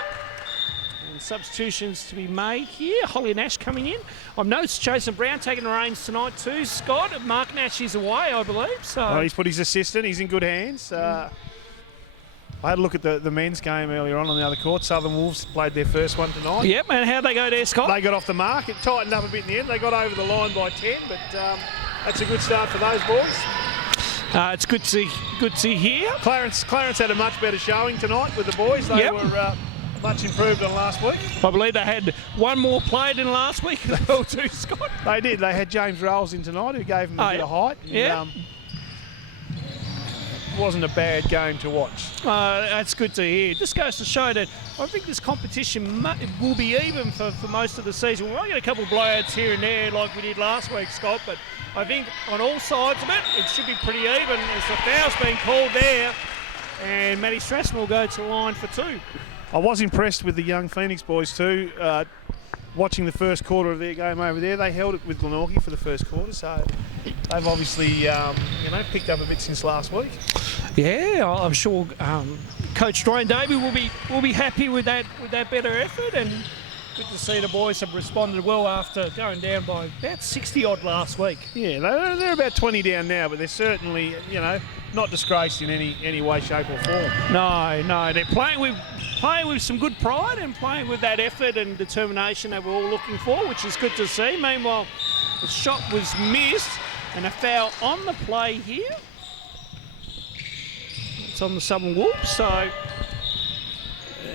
And substitutions to be made here. Holly Nash coming in. I've noticed Jason Brown taking the reins tonight too, Scott. Mark Nash is away, I believe. So he's put his assistant. He's in good hands. I had a look at the men's game earlier on the other court. Southern Wolves played their first one tonight. Yep, and how'd they go there, Scott? They got off the mark. It tightened up a bit in the end. They got over the line by 10, but that's a good start for those boys. It's good to hear. Clarence had a much better showing tonight with the boys. They were much improved on last week. I believe they had one more play than last week as well too, Scott. They did. They had James Rolls in tonight who gave them a bit of height. Yeah. Wasn't a bad game to watch. That's good to hear. Just goes to show that I think this competition will be even for most of the season. We might get a couple of blowouts here and there like we did last week, Scott, but I think on all sides of it should be pretty even as the foul's been called there, and Maddie Strasman will go to the line for 2. I was impressed with the young Phoenix boys too. Watching the first quarter of their game over there, they held it with Glenorchy for the first quarter, so they've obviously picked up a bit since last week. Yeah, I'm sure Coach Dwayne Davey will be happy with that better effort, and good to see the boys have responded well after going down by about 60 odd last week. Yeah, they're about 20 down now, but they're certainly not disgraced in any way, shape or form. No, they're playing with some good pride and playing with that effort and determination that we're all looking for, which is good to see. Meanwhile, the shot was missed and a foul on the play here. It's on the Southern Wolves, so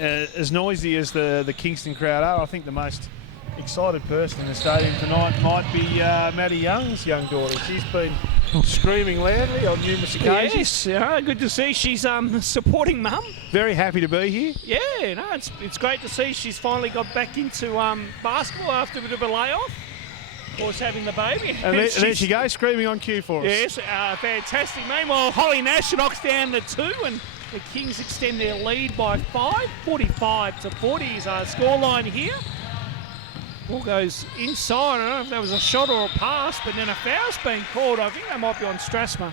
as noisy as the Kingston crowd are, I think the most excited person in the stadium tonight might be Maddie Young's young daughter. She's been screaming loudly on numerous occasions. Yes, good to see she's supporting mum. Very happy to be here. Yeah, no, it's great to see she's finally got back into basketball after a bit of a layoff. Of course, having the baby. And there she goes, screaming on cue for us. Yes, fantastic. Meanwhile, Holly Nash knocks down the 2 and the Kings extend their lead by 5, 45-40 is our scoreline here. Ball goes inside. I don't know if that was a shot or a pass, but then a foul's been called. I think that might be on Strasmer.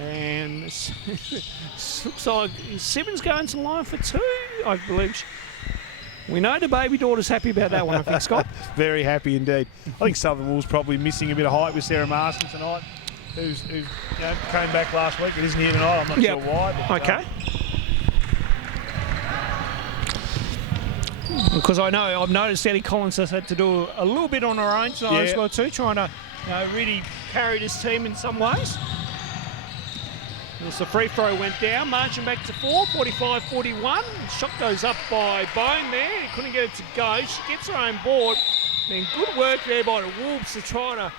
And looks like Simmons going to the line for 2, I believe. We know the baby daughter's happy about that one, I think, Scott. Very happy indeed. I think Southern Wolves probably missing a bit of height with Sarah Marston tonight, who came back last week. It isn't here tonight. I'm not sure why. But, okay. Because I've noticed Eddie Collins has had to do a little bit on her own tonight as well too, trying to really carry this team in some ways. As the free throw went down, margin back to 4, 45-41. Shot goes up by Bone there. He couldn't get it to go. She gets her own board. Then good work there by the Wolves to try to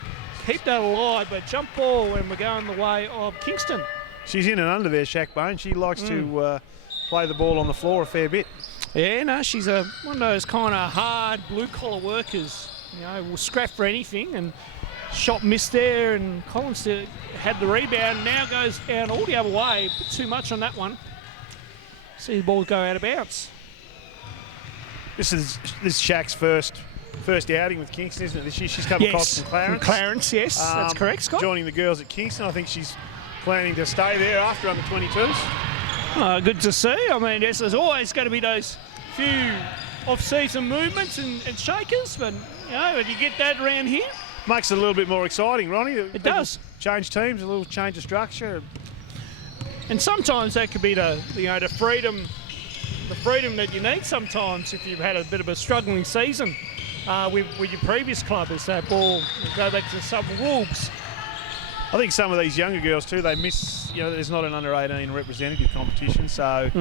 keep that alive. But jump ball and we're going the way of Kingston. She's in and under there, Shaq Bone. She likes to play the ball on the floor a fair bit. Yeah, no, she's one of those kind of hard blue-collar workers. Will scrap for anything, and shot missed there, and Collins had the rebound. Now goes down all the other way. A bit too much on that one. See the ball go out of bounds. This is Shaq's first outing with Kingston, isn't it? She's come across from Clarence. From Clarence, yes, that's correct, Scott. Joining the girls at Kingston. I think she's planning to stay there after under 22s. Good to see. I mean, there's always going to be those few off-season movements and shakers, but if you get that around here, Makes it a little bit more exciting, Ronnie. it does. Change teams, a little change of structure. And sometimes that could be the freedom that you need sometimes if you've had a bit of a struggling season with your previous club, as that ball go back to some Wolves. I think some of these younger girls too, they miss, there's not an under-18 representative competition, so,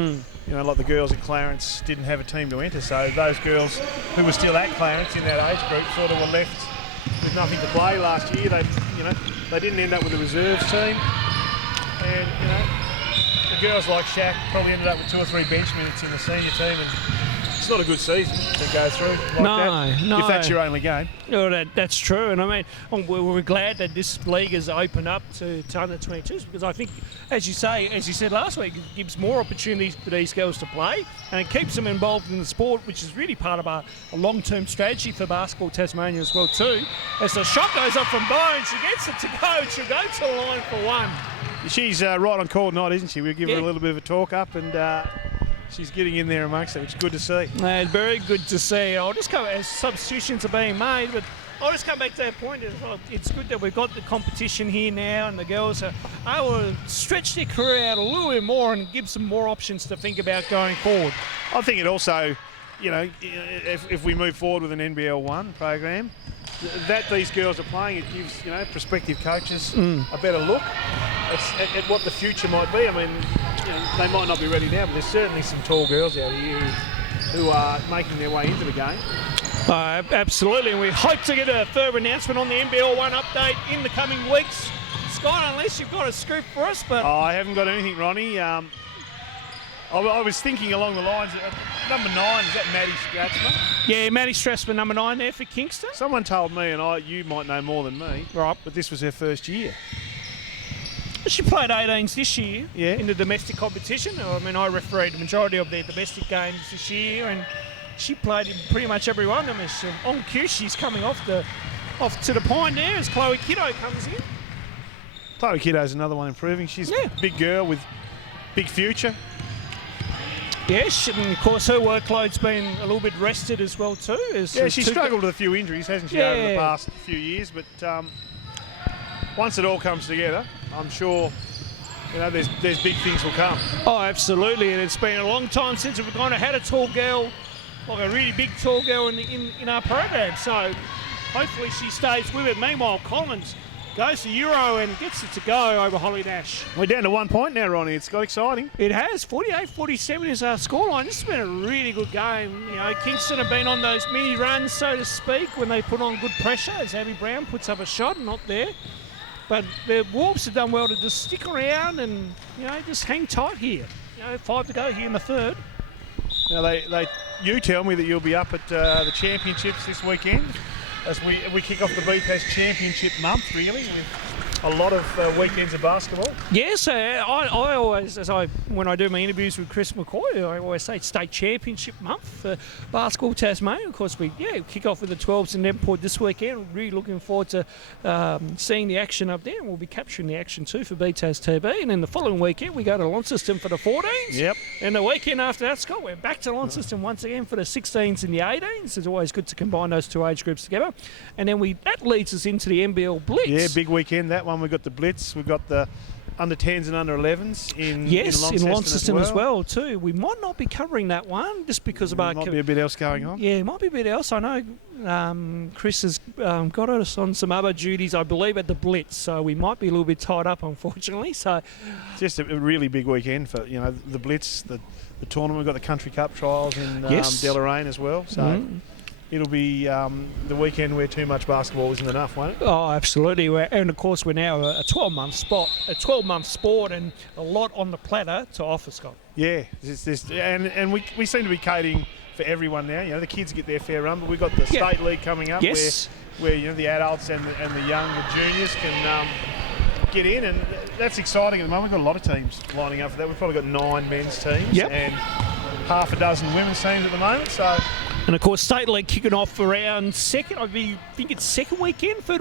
like the girls at Clarence didn't have a team to enter, so those girls who were still at Clarence in that age group sort of were left with nothing to play last year. They didn't end up with a reserves team, and, the girls like Shaq probably ended up with 2 or 3 bench minutes in the senior team, and it's not a good season to go through like that, if that's your only game. Oh, that's true, and I mean, we're glad that this league has opened up to under 22s, because I think, as you said last week, it gives more opportunities for these girls to play, and it keeps them involved in the sport, which is really part of a long-term strategy for Basketball Tasmania as well too. As the shot goes up from Bones, she gets it to go, she'll go to the line for one. She's right on call tonight, isn't she? We'll give her a little bit of a talk up, and she's getting in there amongst it, which is good to see. Very good to see. I'll just come as substitutions are being made, but I'll just come back to that point. It's good that we've got the competition here now, and the girls are able to stretch their career out a little bit more and give some more options to think about going forward. I think it also, if we move forward with an NBL 1 program, that these girls are playing, it gives prospective coaches a better look at what the future might be. I mean, they might not be ready now, but there's certainly some tall girls out here who are making their way into the game. Absolutely, and we hope to get a further announcement on the NBL 1 update in the coming weeks. Scott, unless you've got a scoop for us, but I haven't got anything, Ronnie. I was thinking along the lines of number 9, is that Maddie Stratzman? Yeah, Maddie Strassman, number 9 there for Kingston. Someone told me, and you might know more than me, right, but this was her first year. She played 18s this year Yeah. in the domestic competition. I mean, I refereed the majority of their domestic games this year, and she played in pretty much every one of them. On cue, she's coming off to the point there as Chloe Kiddo comes in. Chloe Kiddo's another one improving. She's a big girl with big future. Yes, and of course her workload's been a little bit rested as well too. She struggled with a few injuries, hasn't she, over the past few years? But once it all comes together, I'm sure there's big things will come. Oh, absolutely, and it's been a long time since we've kind of had a tall girl, like a really big tall girl in our program. So hopefully she stays with it. Meanwhile, Collins goes to Euro and gets it to go over Holly Nash. We're down to 1 point now, Ronnie. It's got exciting. It has. 48-47 is our scoreline. This has been a really good game. Kingston have been on those mini runs, so to speak, when they put on good pressure, as Abby Brown puts up a shot, not there. But the Wolves have done well to just stick around and, just hang tight here. 5 to go here in the third. Now, you tell me that you'll be up at the championships this weekend as we kick off the BTAS Championship month, really, with a lot of weekends of basketball. Yes, I always, when I do my interviews with Chris McCoy, I always say state championship month for Basketball Tasmania. Of course, we kick off with the 12s in Newport this weekend. Really looking forward to seeing the action up there, and we'll be capturing the action too for BTAS TV. And then the following weekend, we go to Launceston for the 14s. Yep. And the weekend after that, Scott, we're back to Launceston once again for the 16s and the 18s. It's always good to combine those two age groups together. And then that leads us into the NBL Blitz. Yeah, big weekend, that one. We've got the Blitz. We've got the under 10s and under 11s in Launceston as well too. We might not be covering that one just because of our... Might be a bit else going on. Yeah, it might be a bit else. I know Chris has got us on some other duties, I believe, at the Blitz, so we might be a little bit tied up, unfortunately. So, just a really big weekend for the Blitz, the tournament. We've got the Country Cup trials in Deloraine as well. So. It'll be the weekend where too much basketball isn't enough, won't it? Oh, absolutely. And of course, we're now a 12-month sport, and a lot on the platter to offer, Scott. Yeah, and we seem to be catering for everyone now. The kids get their fair run, but we've got the state league coming up, where the adults and the younger juniors can get in, and that's exciting at the moment. We've got a lot of teams lining up for that. We've probably got 9 men's teams and half a dozen women's teams at the moment. So. And of course, State League kicking off around third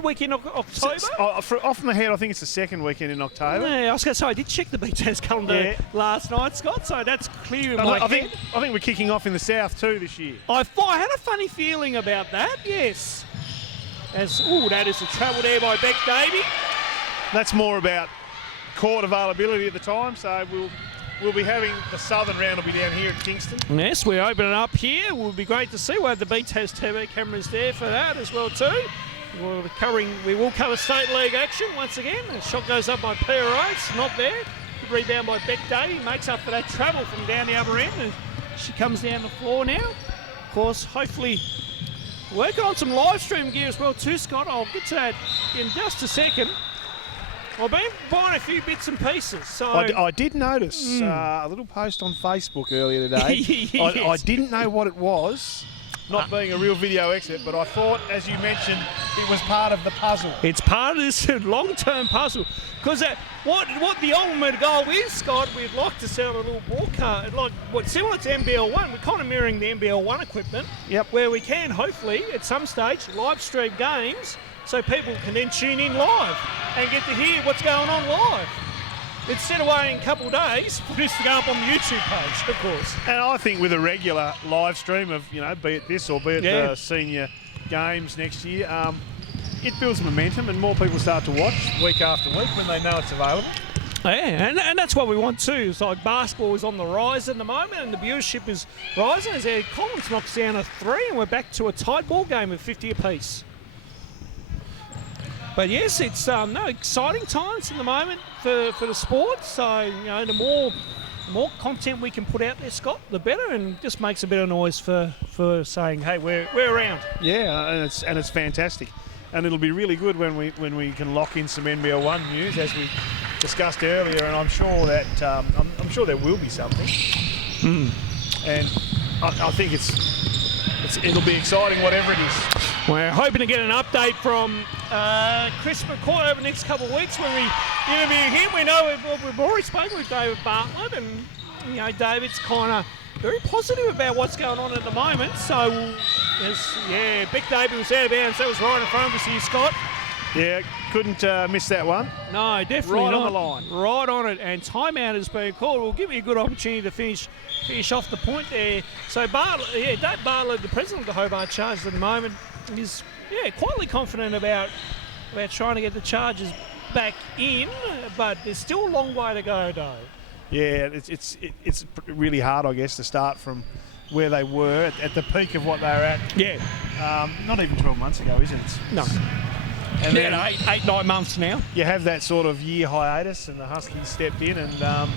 weekend of October. Off my head, I think it's the second weekend in October. Yeah, I was going to say, I did check the BTAS calendar last night, Scott, so that's clear in my head. I think we're kicking off in the south too this year. I had a funny feeling about that, yes. That is a travel there by Beck Davey. That's more about court availability at the time, so we'll be having the southern round will be down here at Kingston. Yes, we open it up here. It will be great to see. We'll have the BTAS TV cameras there for that as well too. We will cover State League action once again. The shot goes up by Pia Rhodes, not there. Good rebound by Beck Davey, makes up for that travel from down the other end. And she comes down the floor now. Of course, hopefully working on some live stream gear as well too, Scott. I'll get to that in just a second. I've been buying a few bits and pieces. So I did notice a little post on Facebook earlier today. Yes. I didn't know what it was, not being a real video expert, but I thought, as you mentioned, it was part of the puzzle. It's part of this long-term puzzle. Because what the ultimate goal is, Scott, we'd like to sell a little broadcast, similar to NBL1. We're kind of mirroring the NBL1 equipment. Yep. Where we can, hopefully, at some stage, live stream games so people can then tune in live and get to hear what's going on live. Instead of waiting a couple of days for this to go up on the YouTube page, of course. And I think with a regular live stream of, be it this or be it the senior games next year, it builds momentum and more people start to watch week after week when they know it's available. Yeah, and that's what we want too. It's like basketball is on the rise at the moment and the viewership is rising as Collins knocks down a 3 and we're back to a tight ball game of 50 apiece. But yes, it's exciting times at the moment for the sport. So the more content we can put out there, Scott, the better, and just makes a bit of noise for saying, hey, we're around. Yeah, and it's fantastic, and it'll be really good when we can lock in some NBL1 news as we discussed earlier. And I'm sure that I'm sure there will be something. And I think it'll be exciting, whatever it is. We're hoping to get an update from Chris McCoy over the next couple of weeks when we interview him. We know we've already spoken with David Bartlett, and David's kind of very positive about what's going on at the moment. So, Beck Davey was out of bounds. That was right in front of us here, Scott. Yeah, couldn't miss that one. No, definitely right not. On the line. Right on it, and timeout has been called. We'll give you a good opportunity to finish off the point there. So Dave Bartlett, the president of the Hobart Chargers at the moment, is quietly confident about trying to get the Chargers back in, but there's still a long way to go, Dave. Yeah, it's really hard, I guess, to start from where they were at the peak of what they were at. Yeah. Not even 12 months ago, is it? No. And then 8-9 months now. You have that sort of year hiatus, and the Huskies stepped in, and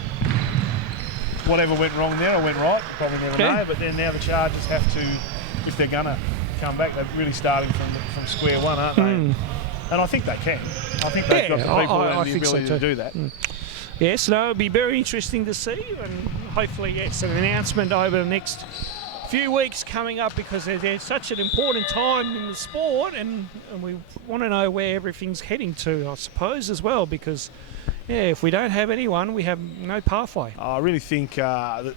whatever went wrong there or went right, you probably never know. But then now the Chargers have to, if they're gonna come back, they're really starting from square one, aren't they? And I think they can. I think they've got the people and the ability to do that. Yes, no, it'll be very interesting to see, and hopefully, an announcement over the next few weeks coming up, because there's such an important time in the sport, and we want to know where everything's heading to, I suppose, as well, because if we don't have anyone, we have no pathway. I really think the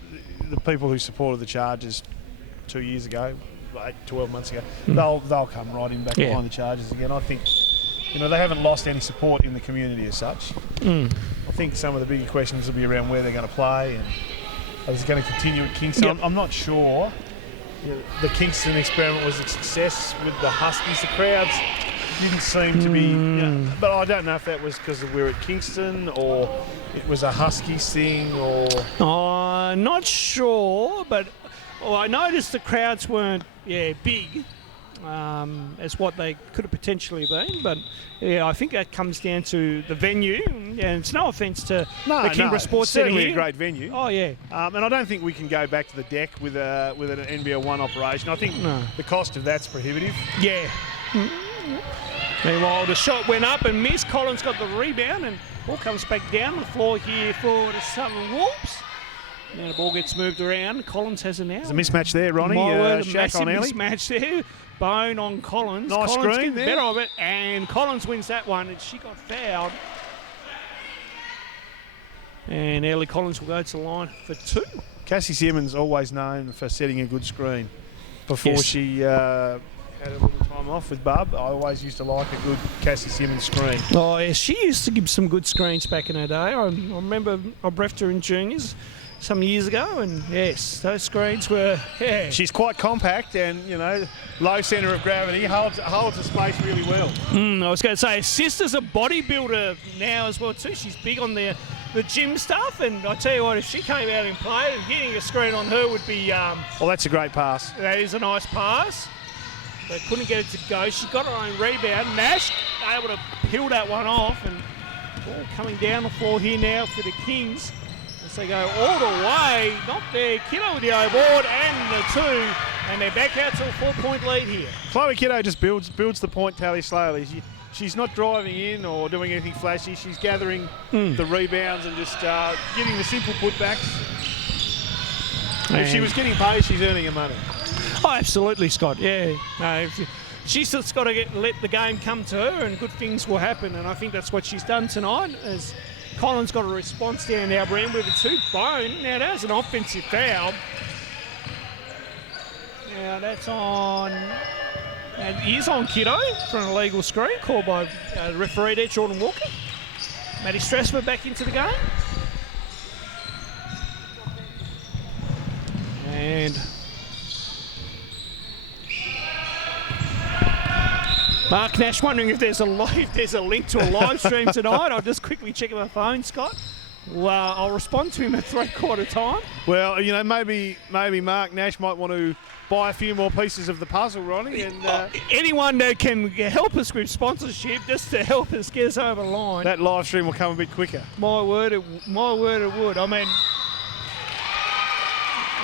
people who supported the Chargers 2 years ago, 12 months ago, they'll come right in back behind the Chargers again. I think they haven't lost any support in the community as such. I think some of the bigger questions will be around where they're going to play and is it going to continue at Kingston. Yep. I'm not sure the Kingston experiment was a success with the Huskies. The crowds didn't seem to be, but I don't know if that was because we're at Kingston or it was a Huskies thing or... Not sure, but I noticed the crowds weren't big as what they could have potentially been, but I think that comes down to the venue, and it's no offence to the Kingborough Sports Centre certainly here. a great venue. Oh yeah, and I don't think we can go back to the deck with an NBL1 operation. I think the cost of that's prohibitive. Yeah. Meanwhile, the shot went up and missed. Collins got the rebound, and ball comes back down the floor here for the Southern Wolves. Now the ball gets moved around. Collins has it now. There's a mismatch there, Ronnie. Massive mismatch there. Bone on Collins. Nice Collins screen gets there. better of it, and Collins wins that one, and she got fouled. And Ellie Collins will go to the line for 2. Cassie Simmons always known for setting a good screen. before Yes. she had a little time off with Bub. I always used to like a good Cassie Simmons screen. Oh, yeah, she used to give some good screens back in her day. I remember I brefed her in juniors some years ago, and yes, those screens were, yeah. She's quite compact and, low centre of gravity, holds the space really well. I was going to say, her sister's a bodybuilder now as well too. She's big on the gym stuff, and I tell you what, if she came out and played, hitting a screen on her would be... Well, that's a great pass. That is a nice pass. They couldn't get it to go. She got her own rebound. Nash able to peel that one off, and ball coming down the floor here now for the Kings as they go all the way. Not there. Kiddo with the O-board and the two, and they're back out to a 4-point lead here. Chloe Kiddo just builds the point tally slowly. She's not driving in or doing anything flashy. She's gathering the rebounds and just getting the simple putbacks. If she was getting paid, she's earning her money. Oh, absolutely, Scott. Yeah. No, she's just got to let the game come to her, and good things will happen. And I think that's what she's done tonight. As Collins got a response down now, Brand with a 2-bone. Now that was an offensive foul. Now that's on. And he is on Kiddo for an illegal screen called by the referee there, Jordan Walker. Maddie Strasser back into the game. And Mark Nash wondering if there's a link to a live stream tonight. I'll just quickly check my phone, Scott. Well, I'll respond to him at 3/4 time. Well, maybe Mark Nash might want to buy a few more pieces of the puzzle, Ronnie. And anyone that can help us with sponsorship, just to help us get us over the line. That live stream will come a bit quicker. My word, it would. I mean,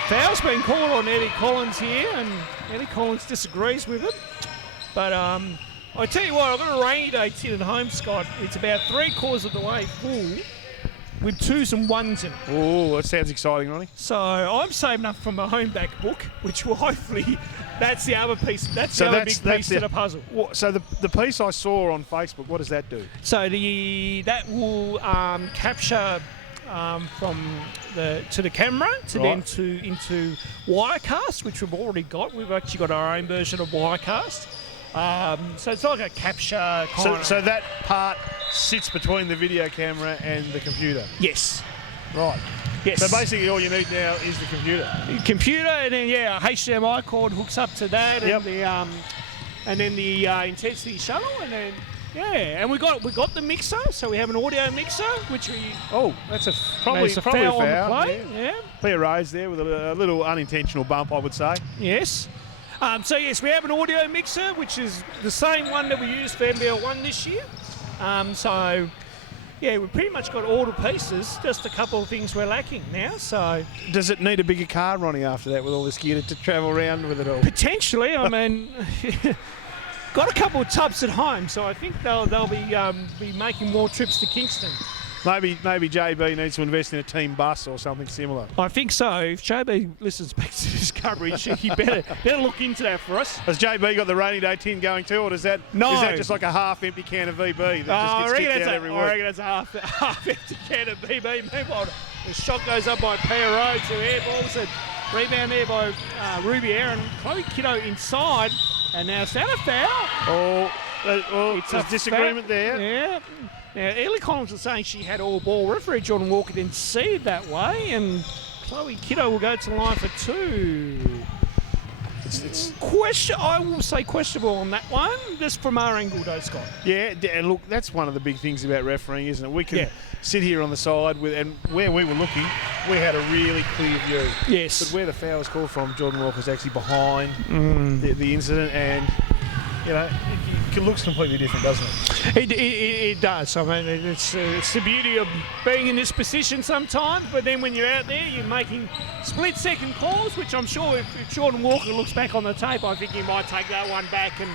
foul's been called on Eddie Collins here, and Eddie Collins disagrees with it. But I tell you what, I've got a rainy day tin at home, Scott. It's about 3/4 of the way full, with 2s and 1s in it. Oh, that sounds exciting, Ronnie. So I'm saving up for my home back book, which will hopefully, that's the other piece. That's the other big piece to the puzzle. So the piece I saw on Facebook, what does that do? So that will capture from to the camera then into Wirecast, which we've already got. We've actually got our own version of Wirecast. So it's like a capture kind of... So that part sits between the video camera and the computer? Yes. Right. Yes. So basically all you need now is the computer? Computer, and then, a HDMI cord hooks up to that, and then the intensity shuttle, and then... Yeah, and we got the mixer, so we have an audio mixer, which we... Oh, that's probably a foul on the play. Yeah. Clear raise there with a little unintentional bump, I would say. Yes. So yes, we have an audio mixer, which is the same one that we used for NBL1 this year. So yeah, we've pretty much got all the pieces. Just a couple of things we're lacking now. So does it need a bigger car, Ronnie, after that, with all this gear to travel around with it all? Potentially. I mean, got a couple of tubs at home, so I think they'll be making more trips to Kingston. Maybe JB needs to invest in a team bus or something similar. I think so. If JB listens back to this coverage, he better look into that for us. Has JB got the rainy day tin going too, or is that just like a half-empty can of VB that just gets kicked out every week? I reckon it's a half-empty can of VB. Meanwhile, the shot goes up by P.R.O. to air balls, and rebound there by Ruby Aaron. Chloe Kiddo inside, and now is that a foul? It's a disagreement there. Yeah. Now, Ellie Collins was saying she had all ball. Referee Jordan Walker didn't see it that way, and Chloe Kiddo will go to the line for 2. I will say questionable on that one, just from our angle, though, Scott. Yeah, and look, that's one of the big things about refereeing, isn't it? We can sit here on the side, and where we were looking, we had a really clear view. Yes. But where the foul was called from, Jordan Walker's actually behind the incident, and it looks completely different, doesn't it? It does. I mean, it's the beauty of being in this position sometimes, but then when you're out there, you're making split-second calls, which I'm sure if Jordan Walker looks back on the tape, I think he might take that one back and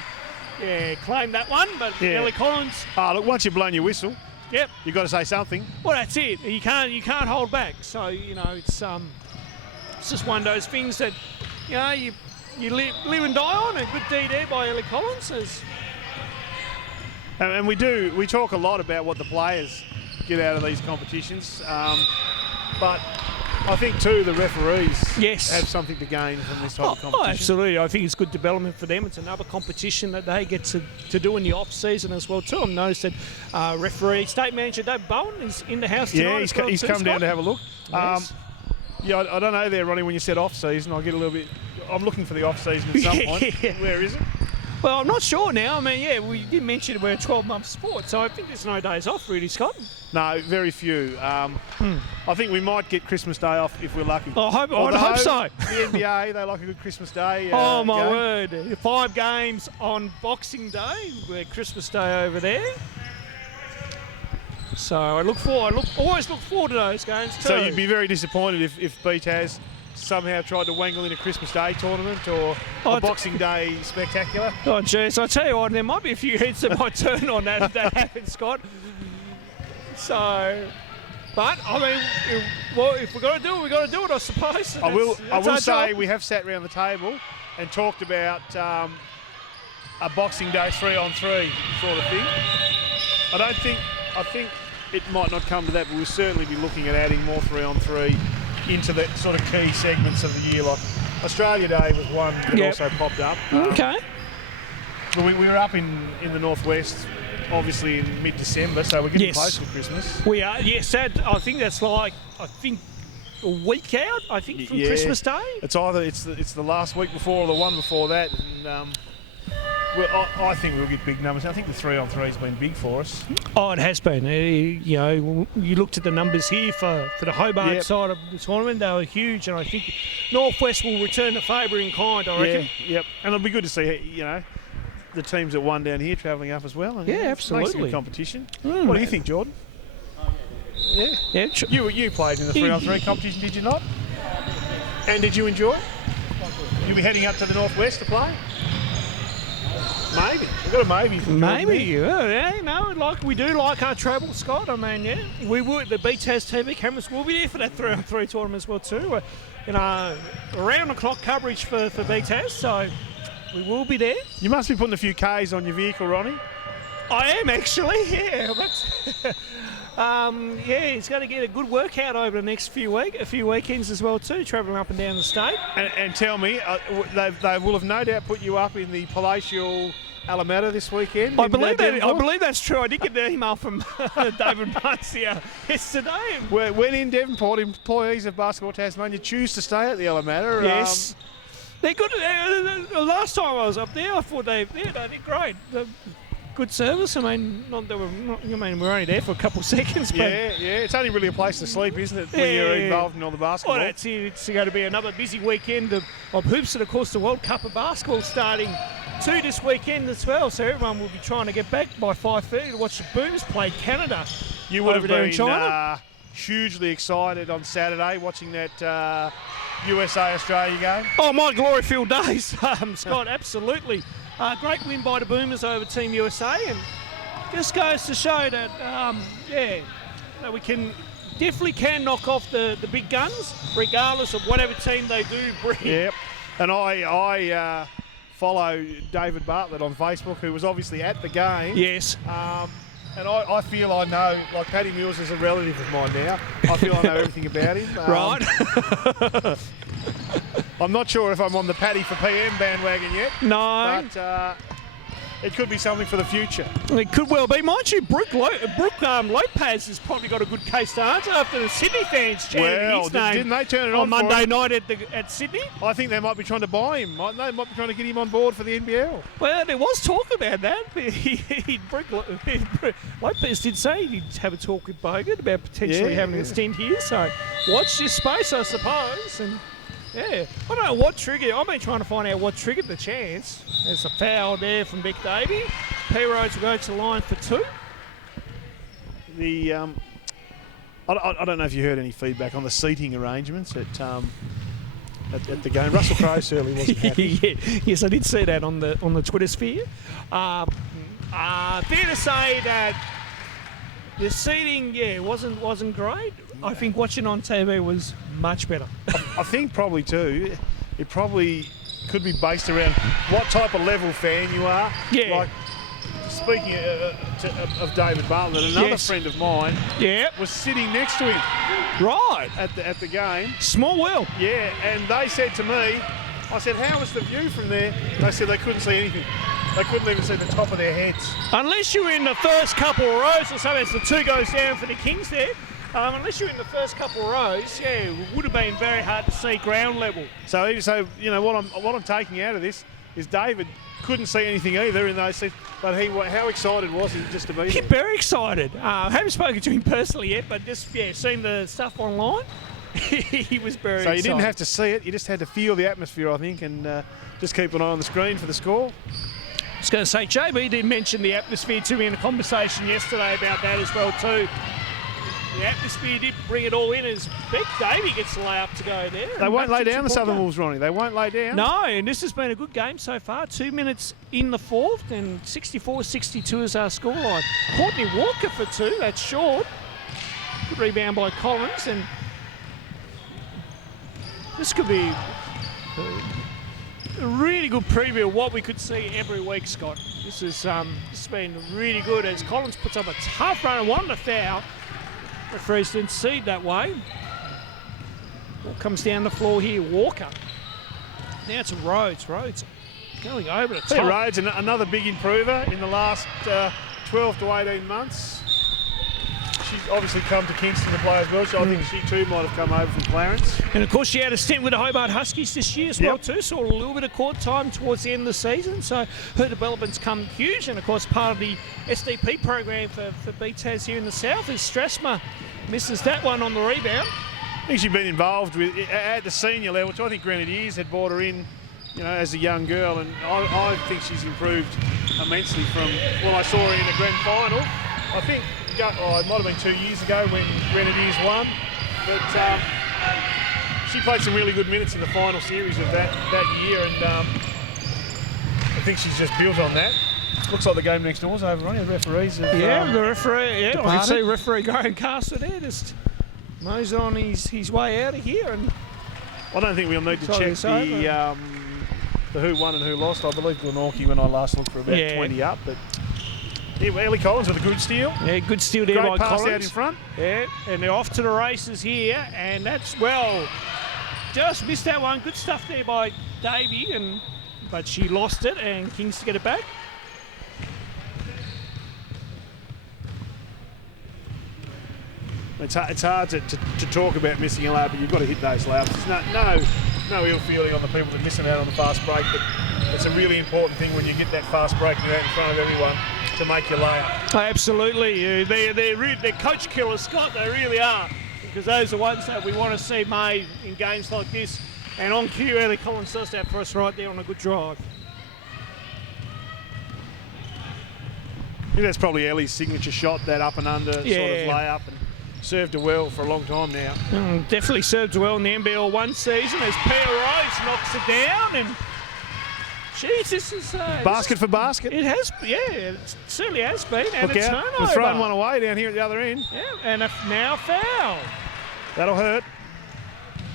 claim that one. But Ellie Collins... look, once you've blown your whistle, you've got to say something. Well, that's it. You can't hold back. So, it's just one of those things that, you live and die on. A good D there by Ellie Collins. And we talk a lot about what the players get out of these competitions, but I think too the referees Yes. have something to gain from this type of competition. Oh, absolutely. I think it's good development for them. It's another competition that they get to do in the off-season as well too. I've noticed that referee, state manager Dave Bowen is in the house tonight. Yeah, he's come down to have a look. Yes. Yeah, I don't know there, Ronnie, when you said off-season, I get a little bit... I'm looking for the off-season at some point. Where is it? Well, I'm not sure now. I mean, yeah, we did mention we're a 12-month sport, so I think there's no days off, really, Scott. No, very few. I think we might get Christmas Day off if we're lucky. I hope so. The NBA, they like a good Christmas Day. Oh, my game. word. 5 games on Boxing Day. We're Christmas Day over there. So I always look forward to those games too. So you'd be very disappointed if BTAS somehow tried to wangle in a Christmas Day tournament or a Boxing Day spectacular? Oh, jeez. I tell you what, there might be a few heads that might turn on that if that happens, Scott. So, but, I mean, well, if we've got to do it, we've got to do it, I suppose. I will say job. we have sat around the table and talked about a Boxing Day 3-on-3 sort of thing. I think it might not come to that, but we'll certainly be looking at adding more 3-on-3 into the sort of key segments of the year. Like Australia Day was one that also popped up. Okay. But we were up in the northwest, obviously in mid-December, so we're getting close to Christmas. We are. Yes, I think that's like a week out. I think from Christmas Day. It's either it's the last week before or the one before that, and I think we'll get big numbers. I think the 3-on-3 has been big for us. Oh, it has been. You know, you looked at the numbers here for the Hobart side of the tournament; they were huge, and I think Northwest will return the favour in kind. I reckon. Yep. And it'll be good to see, the teams that won down here travelling up as well. And absolutely. Makes it a good competition. What do you think, Jordan? Yeah. You played in the 3-on-3 competition, did you not? And did you enjoy it? You'll be heading up to the Northwest to play? Maybe. We've got a maybe. We do like our travel, Scott. I mean, we would. The BTAS TV cameras will be there for that 3-on-3 tournament as well too. Around-the-clock coverage for BTAS, so we will be there. You must be putting a few Ks on your vehicle, Ronnie. I am actually, yeah. He's going to get a good workout over the next few weekends as well too, travelling up and down the state. And tell me, they will have no doubt put you up in the palatial Alameda this weekend. I believe that's true. I did get the email from David Barcia yesterday. When in Devonport, employees of Basketball Tasmania choose to stay at the Alameda. Yes. They're good. The last time I was up there, I thought they did great. Good service. I mean, we're only there for a couple of seconds. But It's only really a place to sleep, isn't it, when you're involved in all the basketball? Well, that's it. It's going to be another busy weekend of hoops, and of course the World Cup of Basketball starting too this weekend as well. So everyone will be trying to get back by 5:30 to watch the Boomers play Canada. You would over have there been in China. Hugely excited on Saturday watching that USA-Australia game. Oh, my glory-filled days, Scott, absolutely. Great win by the Boomers over Team USA, and just goes to show that, that we definitely can knock off the big guns, regardless of whatever team they do bring. Yep, and I follow David Bartlett on Facebook, who was obviously at the game. Yes. And I feel I know, like Paddy Mills is a relative of mine now. I feel I know everything about him. Right. I'm not sure if I'm on the Paddy for PM bandwagon yet. No. But it could be something for the future. It could well be. Mind you, Brooke Lopez has probably got a good case to answer after the Sydney fans chanting his name. Didn't they turn it on Monday night at Sydney? I think they might be trying to buy him, mightn't they? Might be trying to get him on board for the NBL. Well, there was talk about that. Lopez did say he'd have a talk with Bogut about potentially having a stint here. So watch this space, I suppose. And I don't know what triggered. I've been trying to find out what triggered the chance. There's a foul there from Beck Davey. P. Rhodes will go to the line for 2. I don't know if you heard any feedback on the seating arrangements at the game. Russell Crowe certainly wasn't happy. Yes, I did see that on the Twitter sphere. Fair to say that the seating, wasn't great. I think watching on TV was much better. I think probably too. It probably could be based around what type of level fan you are. Yeah. Like speaking of David Bartlett, another Yes. friend of mine Yeah. was sitting next to him Right. at the game. Small world. Yeah, and they said to me, I said, how was the view from there? They said they couldn't see anything. They couldn't even see the top of their heads. Unless you're in the first couple of rows or something, as the 2 goes down for the Kings there. Unless you're in the first couple of rows, yeah, it would have been very hard to see ground level. So you know what I'm taking out of this is David couldn't see anything either, and they said, but how excited was he just to be He's there? very excited. I haven't spoken to him personally yet, but just seeing the stuff online, he was very So excited. you didn't have to see it; you just had to feel the atmosphere, I think, and just keep an eye on the screen for the score. I was going to say, JB did mention the atmosphere to me in a conversation yesterday about that as well too. The atmosphere did bring it all in as Big Davey gets the layup to go there. They won't lay That's a down the 2-point Southern game. Wolves, Ronnie. They won't lay down. No, and this has been a good game so far. 2 minutes in the fourth, and 64-62 is our scoreline. Courtney Walker for 2, that's short. Good rebound by Collins, and this could be a really good preview of what we could see every week, Scott. This has been really good as Collins puts up a tough run and wanted a foul. Referees didn't see it that way. Ball comes down the floor here, Walker. Now it's Rhodes. Rhodes going over the top. Rhodes, another big improver in the last 12 to 18 months. She's obviously come to Kingston to play as well, so I think she too might have come over from Clarence. And of course she had a stint with the Hobart Huskies this year as well Yep. too, saw a little bit of court time towards the end of the season, so her development's come huge, and of course part of the SDP program for BTAS here in the south is Strasma. Misses that one on the rebound. I think she's been involved with at the senior level, which I think Grenadiers had brought her in, as a young girl, and I think she's improved immensely from what I saw her in the grand final. I think it might have been 2 years ago when Grenadiers won, but she played some really good minutes in the final series of that year, and I think she's just built on that. Looks like the game next door's over, right? The referees have, The referee, I can departed. see referee Graham Castle there, just mosing on his way out of here, and I don't think we'll need to Sorry, check it's over. the who won and who lost. I believe Glenorchy when I last looked for about Yeah. 20 up, but Ellie Collins with a good steal. yeah, good steal there Great by pass Collins. out in front. Yeah, and they're off to the races here, and that's, just missed that one. Good stuff there by Davey, but she lost it, and Kings to get it back. It's hard to talk about missing a lap, but you've got to hit those laps. There's no ill feeling on the people that are missing out on the fast break, but it's a really important thing when you get that fast break and you're out in front of everyone to make your layup. Absolutely. They're coach killers, Scott. They really are. Because those are ones that we want to see made in games like this. And on cue, Ellie Collins does that for us right there on a good drive. I think that's probably Ellie's signature shot, that up and under sort of layup, and served her well for a long time now. Definitely served well in the NBL 1 season as Pia Rose knocks it down. And geez, this is... Basket for basket. It has, it certainly has been. And Look it's out, turnover. we're throwing one away down here at the other end. Yeah, and now foul. That'll hurt.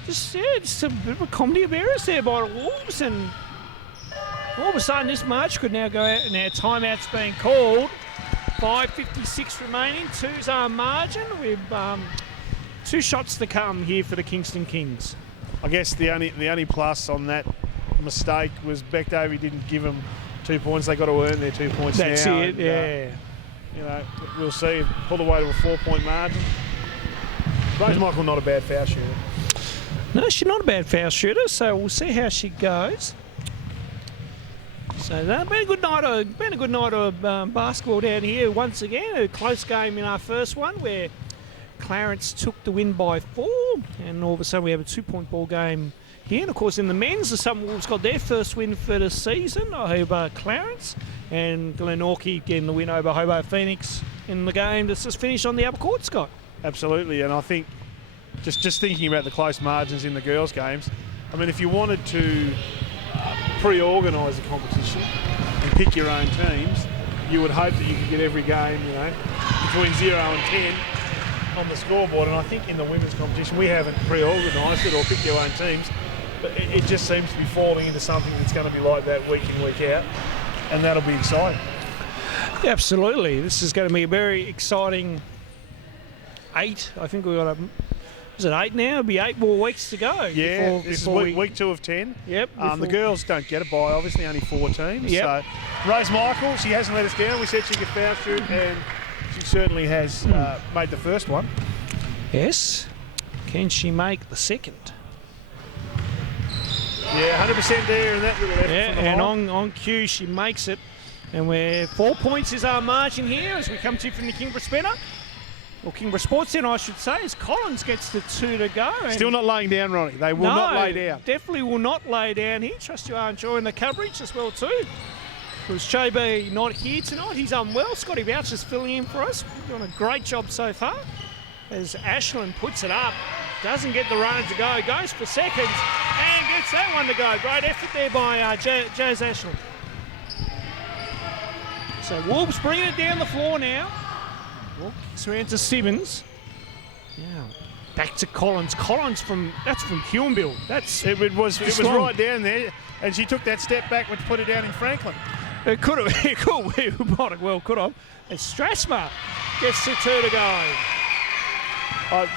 Just a bit of a comedy of errors there by the Wolves, and all of a sudden this march could now go out, and now timeout's being called. 5:56 remaining, 2's our margin with 2 shots to come here for the Kingston Kings. I guess the only plus on that mistake was Beck Davey didn't give them 2 points. They got to earn their 2 points now. That's it, and, we'll see. Pull away to a 4-point margin. Rose Michael not a bad foul shooter. No, she's not a bad foul shooter, so we'll see how she goes. So that's been a good night of basketball down here once again. A close game in our first one where Clarence took the win by 4, and all of a sudden we have a 2-point ball game here. And of course in the men's, the Southern Wolves got their first win for the season over Clarence, and Glenorchy getting the win over Hobart Phoenix in the game that's just finished on the upper court, Scott. Absolutely, and I think just thinking about the close margins in the girls' games, I mean, if you wanted to pre-organise a competition and pick your own teams, you would hope that you could get every game, between 0 and 10 on the scoreboard. And I think in the women's competition, we haven't pre-organised it or picked your own teams, but it just seems to be falling into something that's going to be like that week in, week out, and that'll be exciting. Absolutely. This is going to be a very exciting 8. I think we've got is it 8 now? It'll be 8 more weeks to go. Yeah, this is week 2 of 10. Yep. The girls don't get a bye, obviously, only 4 teams. Yep. So, Rose Michael, she hasn't let us down. We said she could foul shoot, and she certainly has made the first one. Yes. Can she make the second? Yeah, 100% there in that little effort. Yeah, from the and line. on cue she makes it. And we're 4 points is our margin here as we come to you from the Kingborough Spinner. Or Kingborough Sports Centre, I should say, as Collins gets the 2 to go. Still not laying down, Ronnie. They will not lay down. Definitely will not lay down here. Trust you are enjoying the coverage as well too. Because JB not here tonight. He's unwell. Scotty Boucher's filling in for us. Doing a great job so far. As Ashland puts it up. Doesn't get the runner to go. Goes for seconds. And gets that one to go. Great effort there by Jazz Ashland. So Wolves bringing it down the floor now. Kicks around to Simmons. Now back to Collins. Collins that's from Huonville. It was right down there, and she took that step back, which put her down in Franklin. It could have. It might have well could have. And Strasmer gets the 2 to go.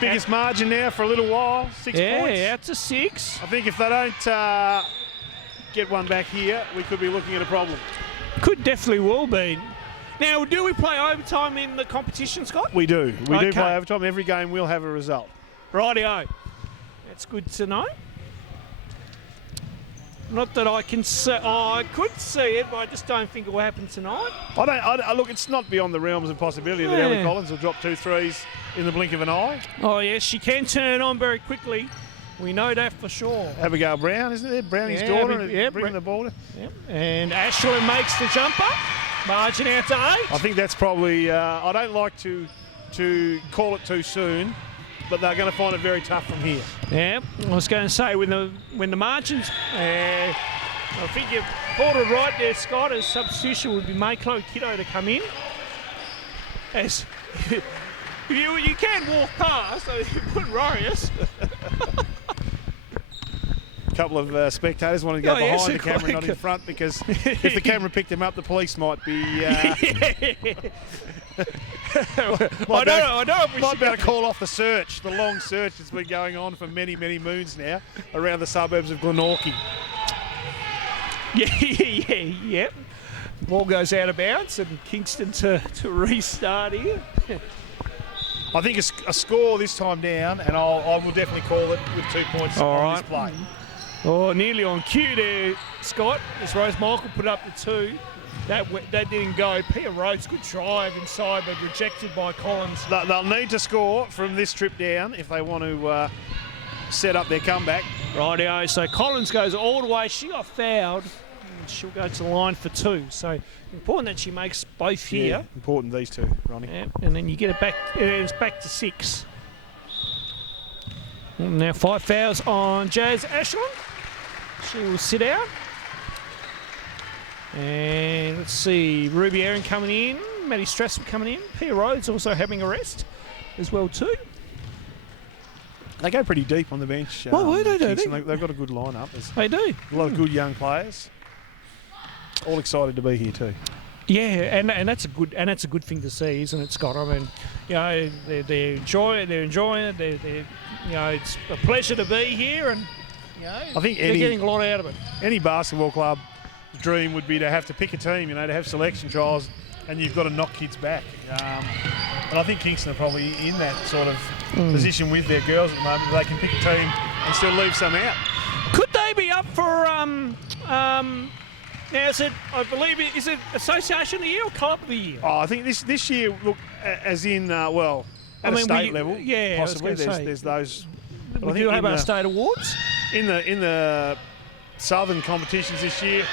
Biggest margin now for a little while. 6 points. Yeah, out to 6. I think if they don't get one back here, we could be looking at a problem. Could definitely will be. Now, do we play overtime in the competition, Scott? We do. We do Okay. play overtime. Every game will have a result. Rightio. That's good to know. Not that I can see. Oh, I could see it, but I just don't think it will happen tonight. Look, it's not beyond the realms of possibility that Ellie Collins will drop 2 threes in the blink of an eye. Oh, yes, she can turn it on very quickly. We know that for sure. Abigail Brown, isn't it? Brownie's daughter, bringing the ball. Yep. And Ashland makes the jumper. Margin out to 8. I think that's probably. I don't like to call it too soon, but they're going to find it very tough from here. Yeah, I was going to say when the margins. I think you've called it right there, Scott. As substitution would be Mayclo Kiddo to come in. As you can walk past, so you wouldn't worry us. A couple of spectators wanted to go behind the camera, not in front, because if the camera picked them up, the police might be. I know. Might be able to call off the search, the long search that's been going on for many, many moons now around the suburbs of Glenorchy. Yeah. Ball goes out of bounds and Kingston to restart here. I think a score this time down, and I will definitely call it with 2 points on this play. Oh, nearly on cue there, Scott. As Rose Michael put up the 2. That didn't go. Pia Rhodes, good drive inside, but rejected by Collins. They'll need to score from this trip down if they want to set up their comeback. Rightio. So Collins goes all the way. She got fouled. And she'll go to the line for 2. So important that she makes both here. Yeah, important these two, Ronnie. Yeah, and then you get it back. It's back to 6. And now 5 fouls on Jazz Ashland. She will sit out. And let's see, Ruby Aaron coming in, Maddie Strassel coming in, Pia Rhodes also having a rest as well too. They go pretty deep on the bench. They do. They've got a good lineup. They do. A lot of good young players. All excited to be here too. Yeah, and that's a good thing to see, isn't it, Scott? I mean, you know, they're enjoying it. It's a pleasure to be here, and I think they're getting a lot out of it. Any basketball club dream would be to have to pick a team, to have selection trials, and you've got to knock kids back. And I think Kingston are probably in that sort of position with their girls at the moment. They can pick a team and still leave some out. Could they be up for now? Is it Association of the Year or Club of the Year? Oh, I think this year, look, as in at a state level, possibly. There's those. We do have our state awards in the southern competitions this year.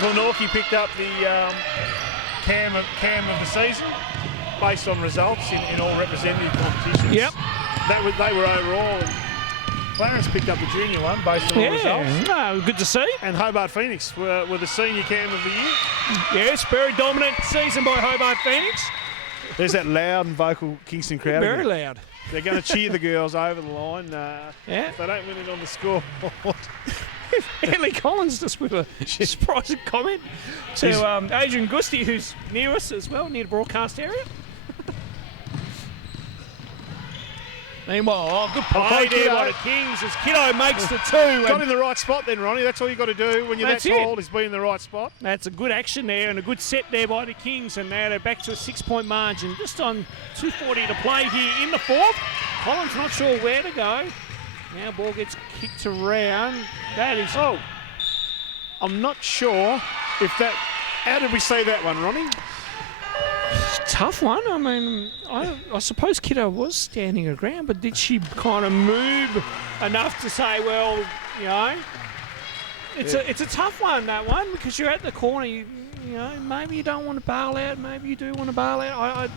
Glenorchy picked up the cam of the season based on results in all representative competitions. Yep. They were overall. And Clarence picked up the junior one based on all results. No, good to see. And Hobart Phoenix were the senior cam of the year. Yes, very dominant season by Hobart Phoenix. There's that loud and vocal Kingston crowd. Very loud. They're going to cheer the girls over the line. If they don't win it on the scoreboard. Ellie Collins just with a surprising comment to Adrian Gusti, who's near us as well, near the broadcast area. Meanwhile, good play there by the Kings as Kiddo makes the 2. Got in the right spot then, Ronnie. That's all you got to do when you're that tall is be in the right spot. That's a good action there and a good set there by the Kings. And now they're back to a 6-point margin. Just on 2:40 to play here in the 4th. Collins not sure where to go. Now ball gets kicked around. That is... Oh, I'm not sure if that... How did we say that one, Ronnie? Tough one. I mean, I suppose Kiddo was standing her ground, but did she kind of move enough to say, well, you know, it's a tough one, that one, because you're at the corner. You know, maybe you don't want to bail out, maybe you do want to bail out.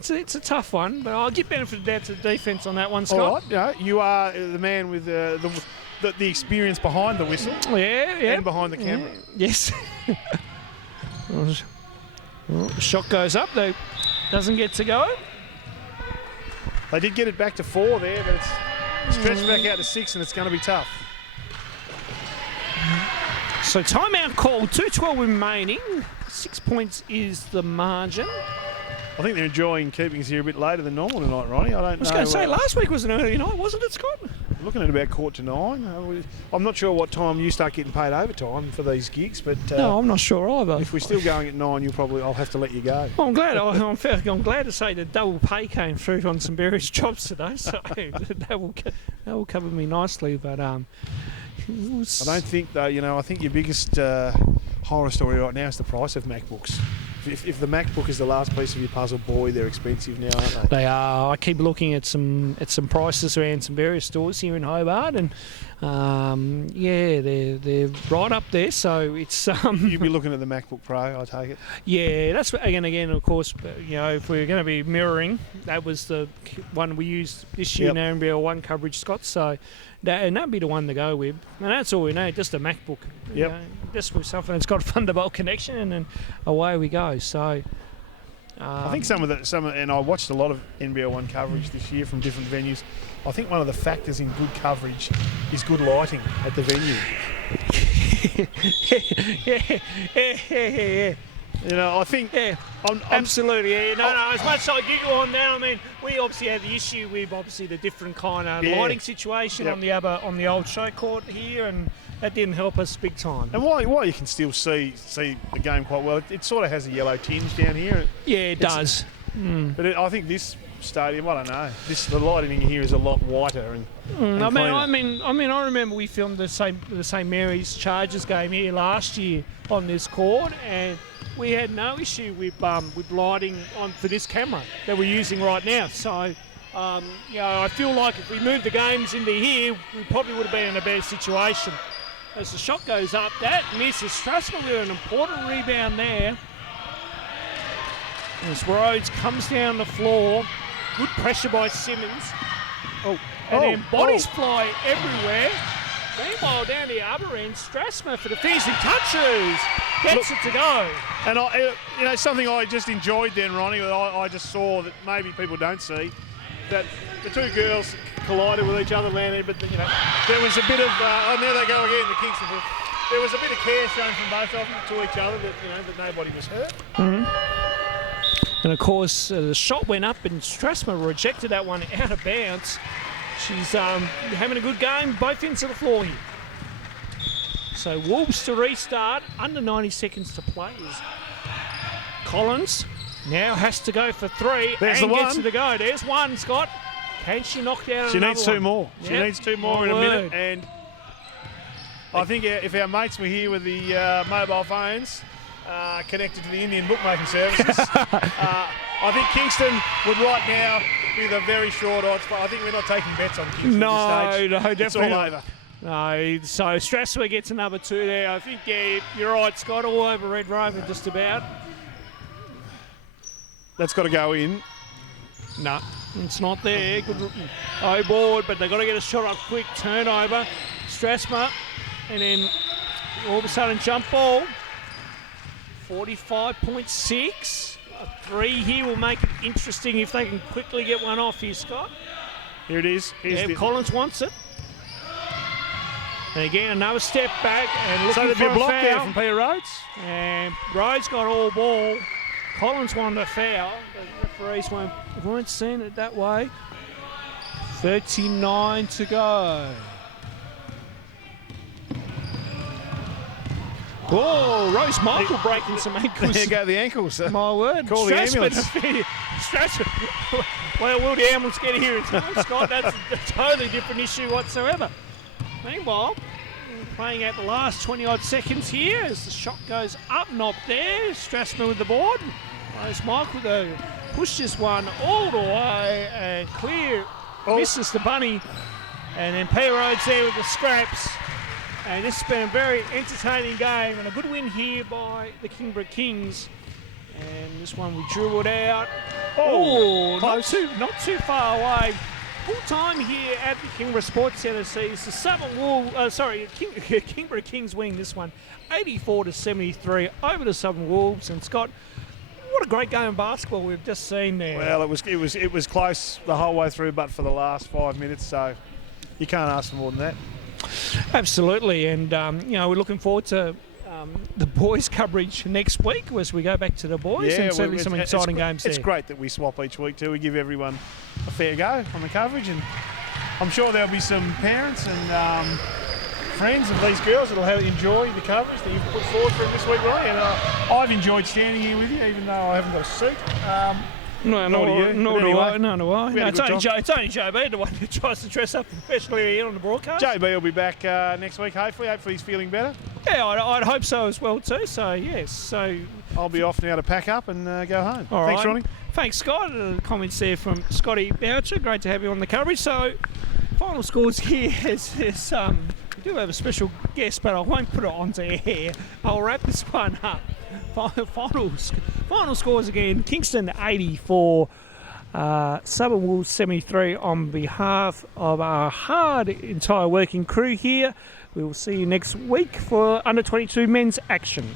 It's a tough one, but I'll give benefit of the doubt to the defence on that one, Scott. All right, yeah, you are the man with the experience behind the whistle. Yeah. And behind the camera. Yeah. Yes. Well, the shot goes up, though. Doesn't get to go. They did get it back to 4 there, but it's stretched back out to 6, and it's going to be tough. So timeout called, 2:12 remaining. 6 points is the margin. I think they're enjoying keeping us here a bit later than normal tonight, Ronnie. I was going to say, last week was an early night, wasn't it, Scott? Looking at about 8:45. I'm not sure what time you start getting paid overtime for these gigs, but no, I'm not sure either. If we're still going at 9, I'll have to let you go. Well, I'm glad. I'm glad to say that double pay came through on some various jobs today, so that will cover me nicely. But I don't think though. I think your biggest horror story right now is the price of MacBooks. If the MacBook is the last piece of your puzzle, boy, they're expensive now, aren't they? They are. I keep looking at some prices around some various stores here in Hobart, and they're right up there. So it's You'd be looking at the MacBook Pro, I take it. Yeah, that's again, of course. If we're going to be mirroring, that was the one we used this year in our NBL1 coverage, Scott. So. That'd be the one to go with, and that's all we need, just a MacBook. Yep. Just with something that's got a Thunderbolt connection, and then away we go. So, I think and I watched a lot of NBL1 coverage this year from different venues. I think one of the factors in good coverage is good lighting at the venue. yeah. I think... Yeah, absolutely. Yeah. No, as much as I giggle on that, I mean, we obviously had the issue with the different kind of lighting situation on the old show court here, and that didn't help us big time. And while you can still see the game quite well, it sort of has a yellow tinge down here. Yeah, it does. But I think this stadium, I don't know, the lighting in here is a lot whiter and I remember we filmed the St Mary's Chargers game here last year on this court, and we had no issue with lighting on for this camera that we're using right now. So, I feel like if we moved the games into here, we probably would have been in a better situation. As the shot goes up, that misses. Strathmore with an important rebound there. As Rhodes comes down the floor, good pressure by Simmons. Then bodies fly everywhere. Meanwhile, down the other end, Strathmore for the finishing touches. Gets it to go. And something I just enjoyed then, Ronnie, I just saw that maybe people don't see, that the two girls collided with each other, landed, but there was a bit of, there they go again, the Kings. There was a bit of care shown from both of them to each other that nobody was hurt. Mm-hmm. And of course, the shot went up and Strathmore rejected that one out of bounds. She's having a good game, both ends of the floor here. So Wolves to restart, under 90 seconds to play. Collins now has to go for 3. There's and the gets one. it to go. There's one, Scott. Can she knock down She another needs 2 one? more. Yep. She needs 2 more in a minute. And I think if our mates were here with the mobile phones connected to the Indian bookmaking services, I think Kingston would right now be the very short odds. I think we're not taking bets on Kingston at this stage. No, definitely it's all not. over. No, so Strathmore gets another 2 there. I think, you're right, Scott, all over Red Rover just about. That's got to go in. No, it's not there. Good board, but they've got to get a shot up quick. Turnover. Strathmore, and then all of a sudden jump ball. 45.6. A 3 here will make it interesting if they can quickly get one off here, Scott. Here it is. Collins wants it. And again, another step back and So looking there'd be for a block foul. there from Peter Rhodes. And Rhodes got all ball. Collins wanted a foul. The referees weren't seeing it that way. 39 to go. Oh, Rose Michael breaking some ankles. There go the ankles. My word. Call the ambulance. Strassman. Well, will the ambulance get here in time, Scott? That's a totally different issue whatsoever. Meanwhile, playing out the last 20-odd seconds here as the shot goes up, not there. Strassman with the board. Rose Michael, though, pushed this one all the way and clear. Misses the bunny. And then P. Rhodes there with the scraps. And this has been a very entertaining game and a good win here by the Kingborough Kings. And this one we dribbled out. Oh, not too far away. Full time here at the Kingborough Sports Centre sees the Kingborough Kings winning this one, 84-73 over the Southern Wolves. And Scott, what a great game of basketball we've just seen there. Well, it was close the whole way through, but for the last 5 minutes, so you can't ask for more than that. Absolutely, and we're looking forward to the boys' coverage next week as we go back to the boys, and certainly some exciting games there. It's great that we swap each week too. We give everyone a fair go on the coverage, and I'm sure there'll be some parents and friends of these girls that'll enjoy the coverage that you've put forward for this week, Ronnie. And I've enjoyed standing here with you, even though I haven't got a seat. Nor do I. It's only JB, the one who tries to dress up professionally here on the broadcast. JB will be back next week, hopefully. Hopefully he's feeling better. Yeah, I'd hope so as well too. So yes, so I'll be off now to pack up and go home. All Thanks, right. Ronnie. Thanks, Scott. Comments there from Scotty Boucher. Great to have you on the coverage. So final scores here is we do have a special guest, but I won't put it onto air. I'll wrap this one up. Final scores again: Kingston 84, Southern Wolves 73. On behalf of our entire working crew here, we will see you next week for under 22 men's action.